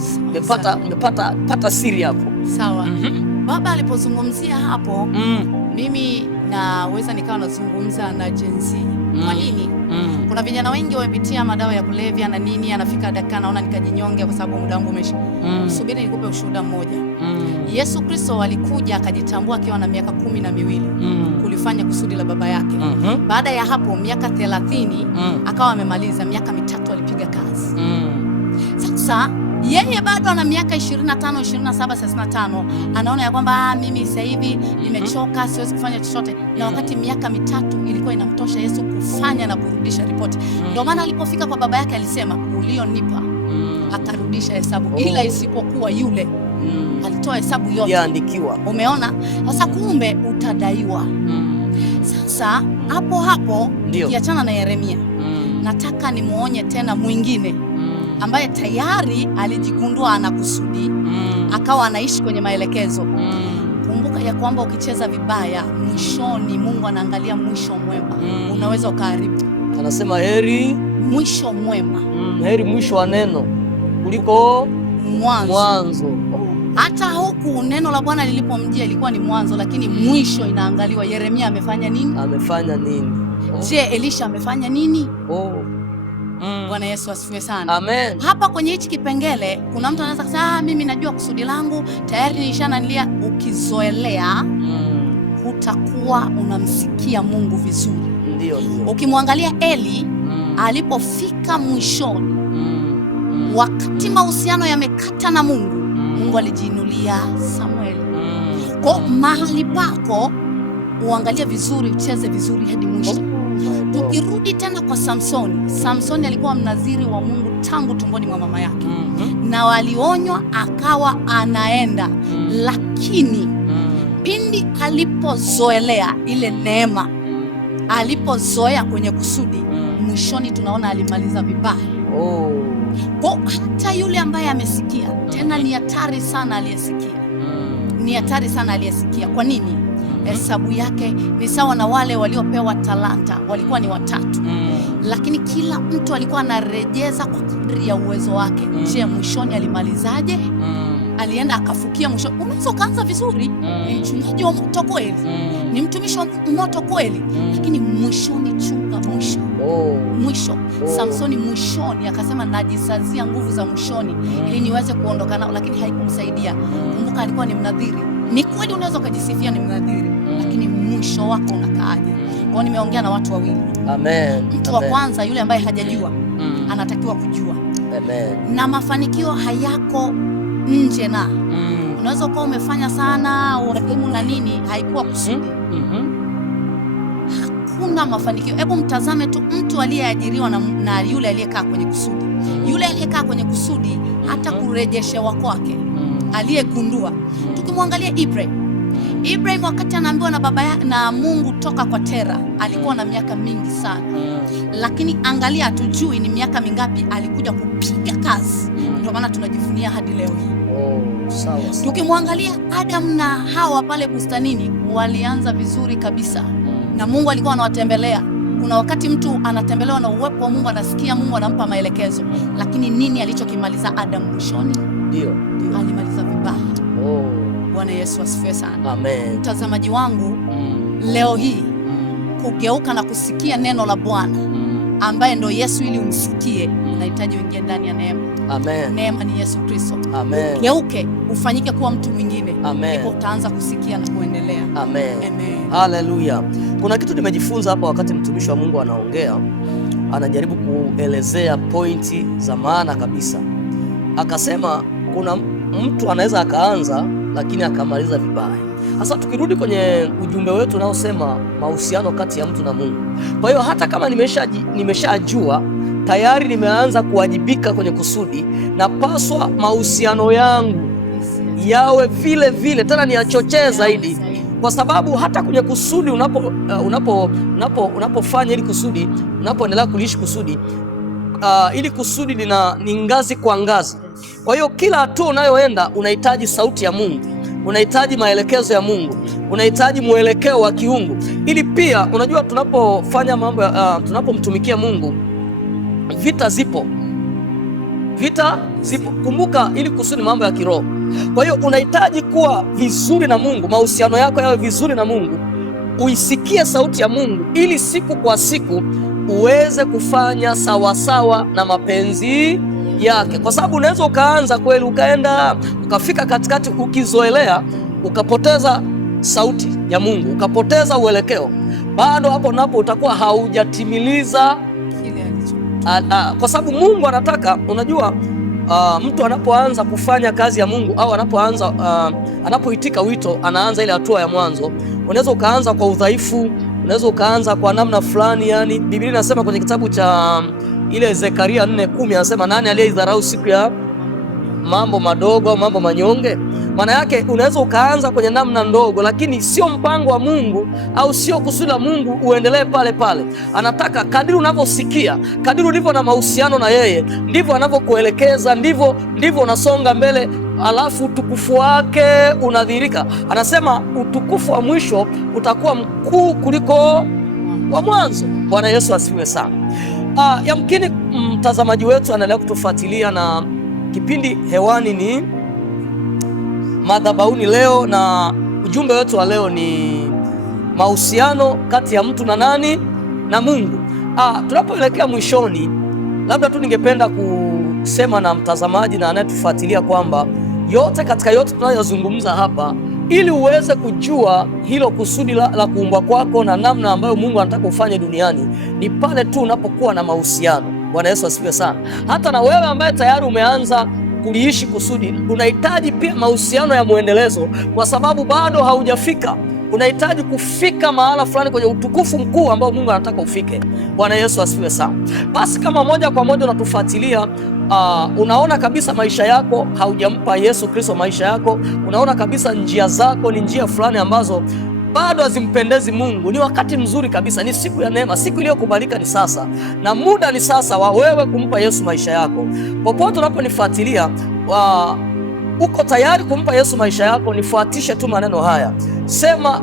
Nimepata siri hapo. Sawa. Baba alipozungumzia hapo, mimi naweza nikawa nazungumza na Gen Z. Kwa nini? Kuna vijana wengi wamepitia madawa ya kulevya na nini, anafika dakika naona nikajinyonge kwa sababu muda wangu umeisha. Subiri nikupe ushuhuda mmoja. Yesu Kristo alikuja akajitambua akiwa na miaka 12 kulifanya kusudi la baba yake. Baada ya hapo miaka 30 akawa amemaliza, miaka 3 alipiga kazi. Sasa yeye bado ana miaka 25, 27, 35. Anaona ya kwamba mimi sasa hivi nimechoka, siwezi kufanya chochote, na wakati miaka 3 ilikuwa inamtosha Yesu kufanya na kurudisha ripoti. Ndio maana alipofika kwa baba yake alisema, ulionipa, akarudisha hesabu, ila isipokuwa yule alitoa hesabu yote yaandikiwa. Umeona? Sasa kumbe utadaiwa. Sasa hapo kiachana na Yeremia, nataka nimuonye tena mwingine ambaye tayari alijigundua ana kusudi, akawa anaishi kwenye maelekezo. Kumbuka ya kwamba ukicheza vibaya, mwishoni Mungu anaangalia mwisho mwema. Unaweza ukaharibu. Anasema heri mwisho mwema, heri mwisho wa neno kuliko mwanzo. Hata huku neno la Bwana lilipomjia ilikuwa ni mwanzo, lakini mwisho inaangaliwa. Yeremia amefanya nini? Amefanya nini? Je, Elisha amefanya nini? Bwana Yesu asifiwe sana. Amen. Hapa kwenye hichi kipengele kuna mtu anaweza kusema mimi najua kusudi langu tayari nilishanilia. Ukizoelea hutakuwa unamsikia Mungu vizuri. Ndio. Ukimwangalia Eli alipofika mwishoni, wakati mahusiano yamekata na Mungu, Mungu alijiinulia Samueli. Kwa mahali pako uangalie vizuri, ucheze vizuri hadi mwisho. Tukirudi tena kwa Samsoni alikuwa mnaziri wa Mungu tangu tumboni mwa mama yake, na walionywa akawa anaenda, lakini pindi alipozoelea ile neema, alipozoea kwenye kusudi, mwishoni tunaona alimaliza vibaya. Kwa hata yule ambaye amesikia tena, ni hatari sana aliyesikia, Kwa nini? Hesabu yake ni sawa na wale waliopewa talanta, walikuwa ni 3, lakini kila mtu alikuwa anarejeza kwa kadri ya uwezo wake. Je, mwishoni alimalizaje? Alienda akafukia mwisho. Unaweza ukaanza vizuri, ni mchungaji wa moto kweli, ni mtumishi wa moto kweli, lakini mwishoni chunga mwisho. Samsoni mwishoni akasema najisazia nguvu za mwishoni ili niweze kuondoka nao, lakini haikumsaidia. Kumbuka alikuwa ni mnadhiri. Ni kweli unaweza ukajisifia ni mnadhiri, lakini mwisho wako unakaaje? Kwa nimeongea na watu wawili. Amen. Mtu wa kwanza yule ambaye hajajua, anatakiwa kujua. Amen. Na mafanikio hayako nje na unaweza ukawa umefanya sana urehemu na nini, haikuwa kusudi. Hakuna mafanikio. Hebu mtazame tu mtu aliyeajiriwa na yule aliyekaa kwenye kusudi. Yule aliyekaa kwenye kusudi hata kurejeshewa kwake aliyegundua. Tukimwangalia Ibrahim wakati anaambiwa na baba na Mungu toka kwa Tera, alikuwa na miaka mingi sana, lakini angalia, hatujui ni miaka mingapi alikuja kupiga kazi. Ndio maana tunajivunia hadi leo hii. Sawa. Tukimwangalia Adam na Hawa pale bustanini, walianza vizuri kabisa na Mungu alikuwa anawatembelea. Kuna wakati mtu anatembelewa na uwepo wa Mungu, anasikia Mungu anampa maelekezo, lakini nini alichokimaliza Adam mwishoni? Ndio. Alimaliza vibaya. Bwana Yesu asifiwe sana. Amen. Mtazamaji wangu, leo hii kugeuka na kusikia neno la Bwana ambaye ndo Yesu, ili umsikie unahitaji uingie ndani ya neema. Amen. Neema ni Yesu Kristo. Amen. Geuke ufanyike kuwa mtu mwingine. Amen. Ndipo utaanza kusikia na kuendelea. Amen. Amen. Haleluya. Kuna kitu nimejifunza hapa wakati mtumishi wa Mungu anaongea, anajaribu kuelezea pointi za maana kabisa. Akasema kuna mtu anaweza akaanza lakini akamaliza vibaya. Sasa tukirudi kwenye ujumbe wetu unaosema mahusiano kati ya mtu na Mungu. Kwa hiyo hata kama nimeshajua tayari nimeanza kuwajibika kwenye kusudi, na paswa mahusiano yangu yawe vile vile, tena niyachochee zaidi, kwa sababu hata kwenye kusudi unapofanya ili kusudi, unapoendelea kuliishi kusudi, ili kusudi ni ngazi kwa ngazi. Kwa hiyo kila hatua unayoenda unahitaji sauti ya Mungu, unahitaji maelekezo ya Mungu, unahitaji mwelekeo wa kiungu, ili pia unajua tunapofanya mambo tunapomtumikia Mungu, vita zipo. Kumbuka, ili kusudi mambo ya kiroho. Kwa hiyo unahitaji kuwa vizuri na Mungu, mahusiano yako yawe vizuri na Mungu, uisikie sauti ya Mungu, ili siku kwa siku uweze kufanya sawasawa na mapenzi yake. Kwa sababu unaweza ukaanza kweli, ukaenda ukafika katikati, ukizoelea ukapoteza sauti ya Mungu, ukapoteza uelekeo, bado hapo napo utakuwa haujatimiliza kile alicho. Kwa sababu Mungu anataka, unajua mtu anapoanza kufanya kazi ya Mungu au anapoitika wito, anaanza ile hatua ya mwanzo. Unaweza ukaanza kwa udhaifu, unaweza ukaanza kwa namna fulani. Yani Biblia inasema kwenye kitabu cha ile Zekaria 4:10 anasema, nani aliyeidharau siku ya mambo madogo au mambo manyonge? Maana yake unaweza ukaanza kwenye namna ndogo, lakini sio mpango wa Mungu au sio kusudi la Mungu uendelee pale pale. Anataka kadiri unavyosikia, kadiri ulivyo na mahusiano na yeye, ndivyo anavyokuelekeza, ndivyo unasonga mbele, alafu utukufu wake unadhihirika. Anasema utukufu wa mwisho utakuwa mkuu kuliko wa mwanzo. Bwana Yesu asifiwe sana. Yamkini mtazamaji wetu anaendelea kutufuatilia na kipindi hewani ni Madhabahuni Leo, na ujumbe wetu wa leo ni mahusiano kati ya mtu na nani? Na Mungu. Tunapoelekea mwishoni, labda tu ningependa kusema na mtazamaji na anayetufuatilia kwamba yote katika yote tunayozungumza hapa, ili uweze kujua hilo kusudi la kuumbwa kwako na namna ambayo Mungu anataka ufanye duniani, ni pale tu unapokuwa na mahusiano. Bwana Yesu asifiwe sana. Hata na wewe ambaye tayari umeanza kuliishi kusudi, unahitaji pia mahusiano ya muendelezo, kwa sababu bado haujafika. Unahitaji kufika mahala fulani kwenye utukufu mkuu ambao Mungu anataka ufike. Bwana Yesu asifiwe sana. Basi kama moja kwa moja unatufuatilia, unaona kabisa maisha yako haujampa Yesu Kristo maisha yako, unaona kabisa njia zako ni njia fulani ambazo bado hazimpendezi Mungu, ni wakati mzuri kabisa, ni siku ya neema, siku iliyokubalika ni sasa, na muda ni sasa wa wewe kumpa Yesu maisha yako. Popote unaponifuatilia, uko tayari kumpa Yesu maisha yako, nifuatishe tu maneno haya. Sema,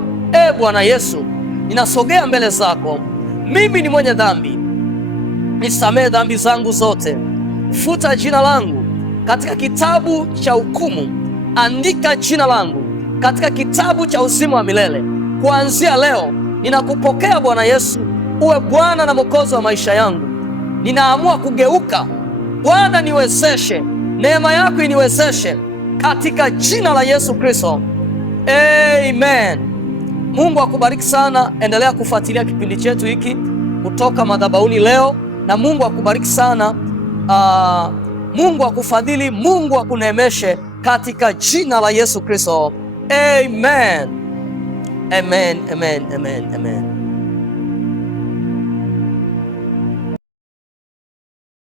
Bwana Yesu, ninasogea mbele zako, mimi ni mwenye dhambi, nisamehe dhambi zangu zote, futa jina langu katika kitabu cha hukumu, andika jina langu katika kitabu cha uzima wa milele. Kuanzia leo ninakupokea Bwana Yesu, uwe Bwana na Mwokozi wa maisha yangu. Ninaamua kugeuka. Bwana, niwezeshe, neema yako iniwezeshe, katika jina la Yesu Kristo, amen. Mungu akubariki sana. Endelea kufuatilia kipindi chetu hiki kutoka Madhabahuni Leo, na Mungu akubariki sana. Mungu akufadhili, Mungu akuneemeshe katika jina la Yesu Kristo. Amen. Amen. Amen. Amen. Amen.